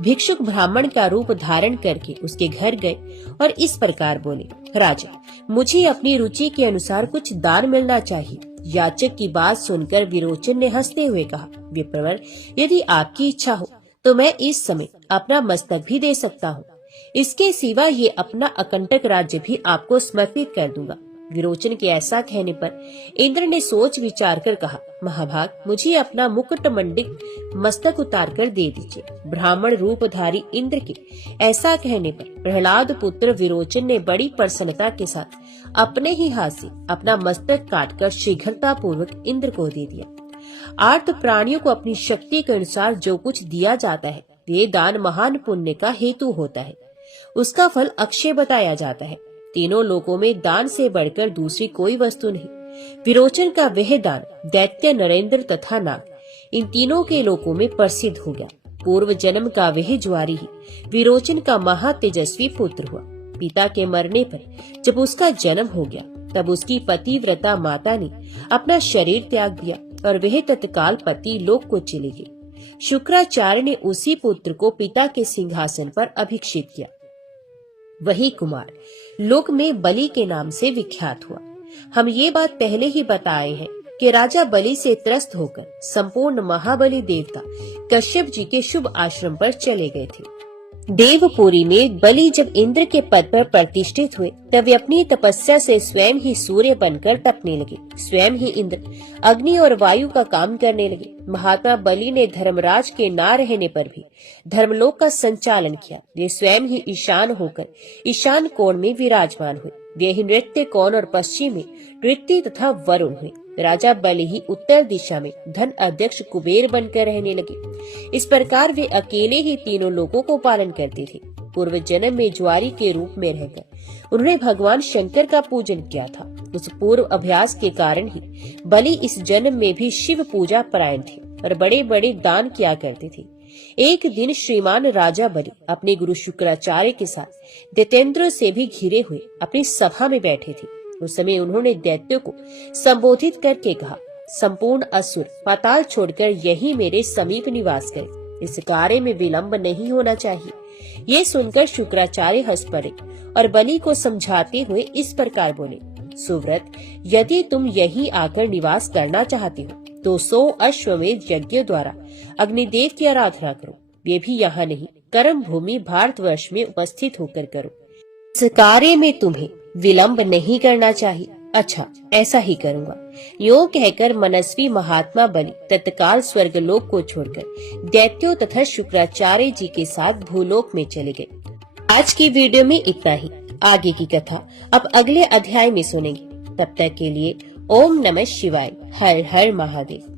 भिक्षुक ब्राह्मण का रूप धारण करके उसके घर गए और इस प्रकार बोले, राजा, मुझे अपनी रुचि के अनुसार कुछ दान मिलना चाहिए। याचक की बात सुनकर विरोचन ने हंसते हुए कहा, विप्रवर, यदि आपकी इच्छा हो तो मैं इस समय अपना मस्तक भी दे सकता हूँ। इसके सिवा ये अपना अकंटक राज्य भी आपको समर्पित कर दूंगा। विरोचन के ऐसा कहने पर इंद्र ने सोच विचार कर कहा, महाभाग, मुझे अपना मुकुट मंडित मस्तक उतार कर दे दीजिए। ब्राह्मण रूपधारी इंद्र के ऐसा कहने पर प्रहलाद पुत्र विरोचन ने बड़ी प्रसन्नता के साथ अपने ही हाथ से अपना मस्तक काटकर शीघ्रता पूर्वक इंद्र को दे दिया। आर्त प्राणियों को अपनी शक्ति के अनुसार जो कुछ दिया जाता है, वे दान महान पुण्य का हेतु होता है। उसका फल अक्षय बताया जाता है। तीनों लोकों में दान से बढ़कर दूसरी कोई वस्तु नहीं। विरोचन का वह दान दैत्य, नरेंद्र तथा नाग, इन तीनों के लोकों में प्रसिद्ध हो गया। पूर्व जन्म का वह ज्वारी ही विरोचन का महातेजस्वी पुत्र हुआ। पिता के मरने पर जब उसका जन्म हो गया, तब उसकी पतिव्रता माता ने अपना शरीर त्याग दिया और वह तत्काल पति लोक को चली गई। शुक्राचार्य ने उसी पुत्र को पिता के सिंहासन पर अभिषिक्त किया। वही कुमार लोक में बलि के नाम से विख्यात हुआ। हम ये बात पहले ही बताए हैं कि राजा बलि से त्रस्त होकर संपूर्ण महाबली देवता कश्यप जी के शुभ आश्रम पर चले गए थे। देवपुरी में बलि जब इंद्र के पद पर प्रतिष्ठित हुए, तब वे अपनी तपस्या से स्वयं ही सूर्य बनकर तपने लगे। स्वयं ही इंद्र अग्नि और वायु का काम करने लगे। महात्मा बलि ने धर्मराज के ना रहने पर भी धर्मलोक का संचालन किया। वे स्वयं ही ईशान होकर ईशान कोण में विराजमान हुए। वे ही नृत्य कोण और पश्चिम में नृत्य तथा वरुण हुए। राजा बलि ही उत्तर दिशा में धन अध्यक्ष कुबेर बनकर रहने लगे। इस प्रकार वे अकेले ही तीनों लोकों को पालन करते थे। पूर्व जन्म में ज्वारी के रूप में रहकर उन्होंने भगवान शंकर का पूजन किया था। उस पूर्व अभ्यास के कारण ही बलि इस जन्म में भी शिव पूजा परायण थे। और बड़े बड़े दान किया करते थे। एक दिन श्रीमान राजा बलि अपने गुरु शुक्राचार्य के साथ दैत्येंद्र से भी घिरे हुए अपनी सभा में बैठे थे। उस समय उन्होंने दैत्यों को संबोधित करके कहा, संपूर्ण असुर पाताल छोड़कर यही मेरे समीप निवास करें। इस कार्य में विलंब नहीं होना चाहिए। ये सुनकर शुक्राचार्य हंस पड़े और बलि को समझाते हुए इस प्रकार बोले, सुव्रत, यदि तुम यहीं आकर निवास करना चाहते हो तो 100 अश्वमेध यज्ञ द्वारा अग्निदेव की आराधना करो। ये भी यहाँ नहीं, कर्म भूमि भारतवर्ष में उपस्थित होकर करो। इस कार्य में तुम्हें विलंब नहीं करना चाहिए। अच्छा, ऐसा ही करूँगा। यो कहकर मनस्वी महात्मा बलि तत्काल स्वर्गलोक को छोड़कर दैत्यों तथा शुक्राचार्य जी के साथ भूलोक में चले गए। आज की वीडियो में इतना ही। आगे की कथा अब अगले अध्याय में सुनेंगे। तब तक के लिए ओम नमः शिवाय। हर हर महादेव।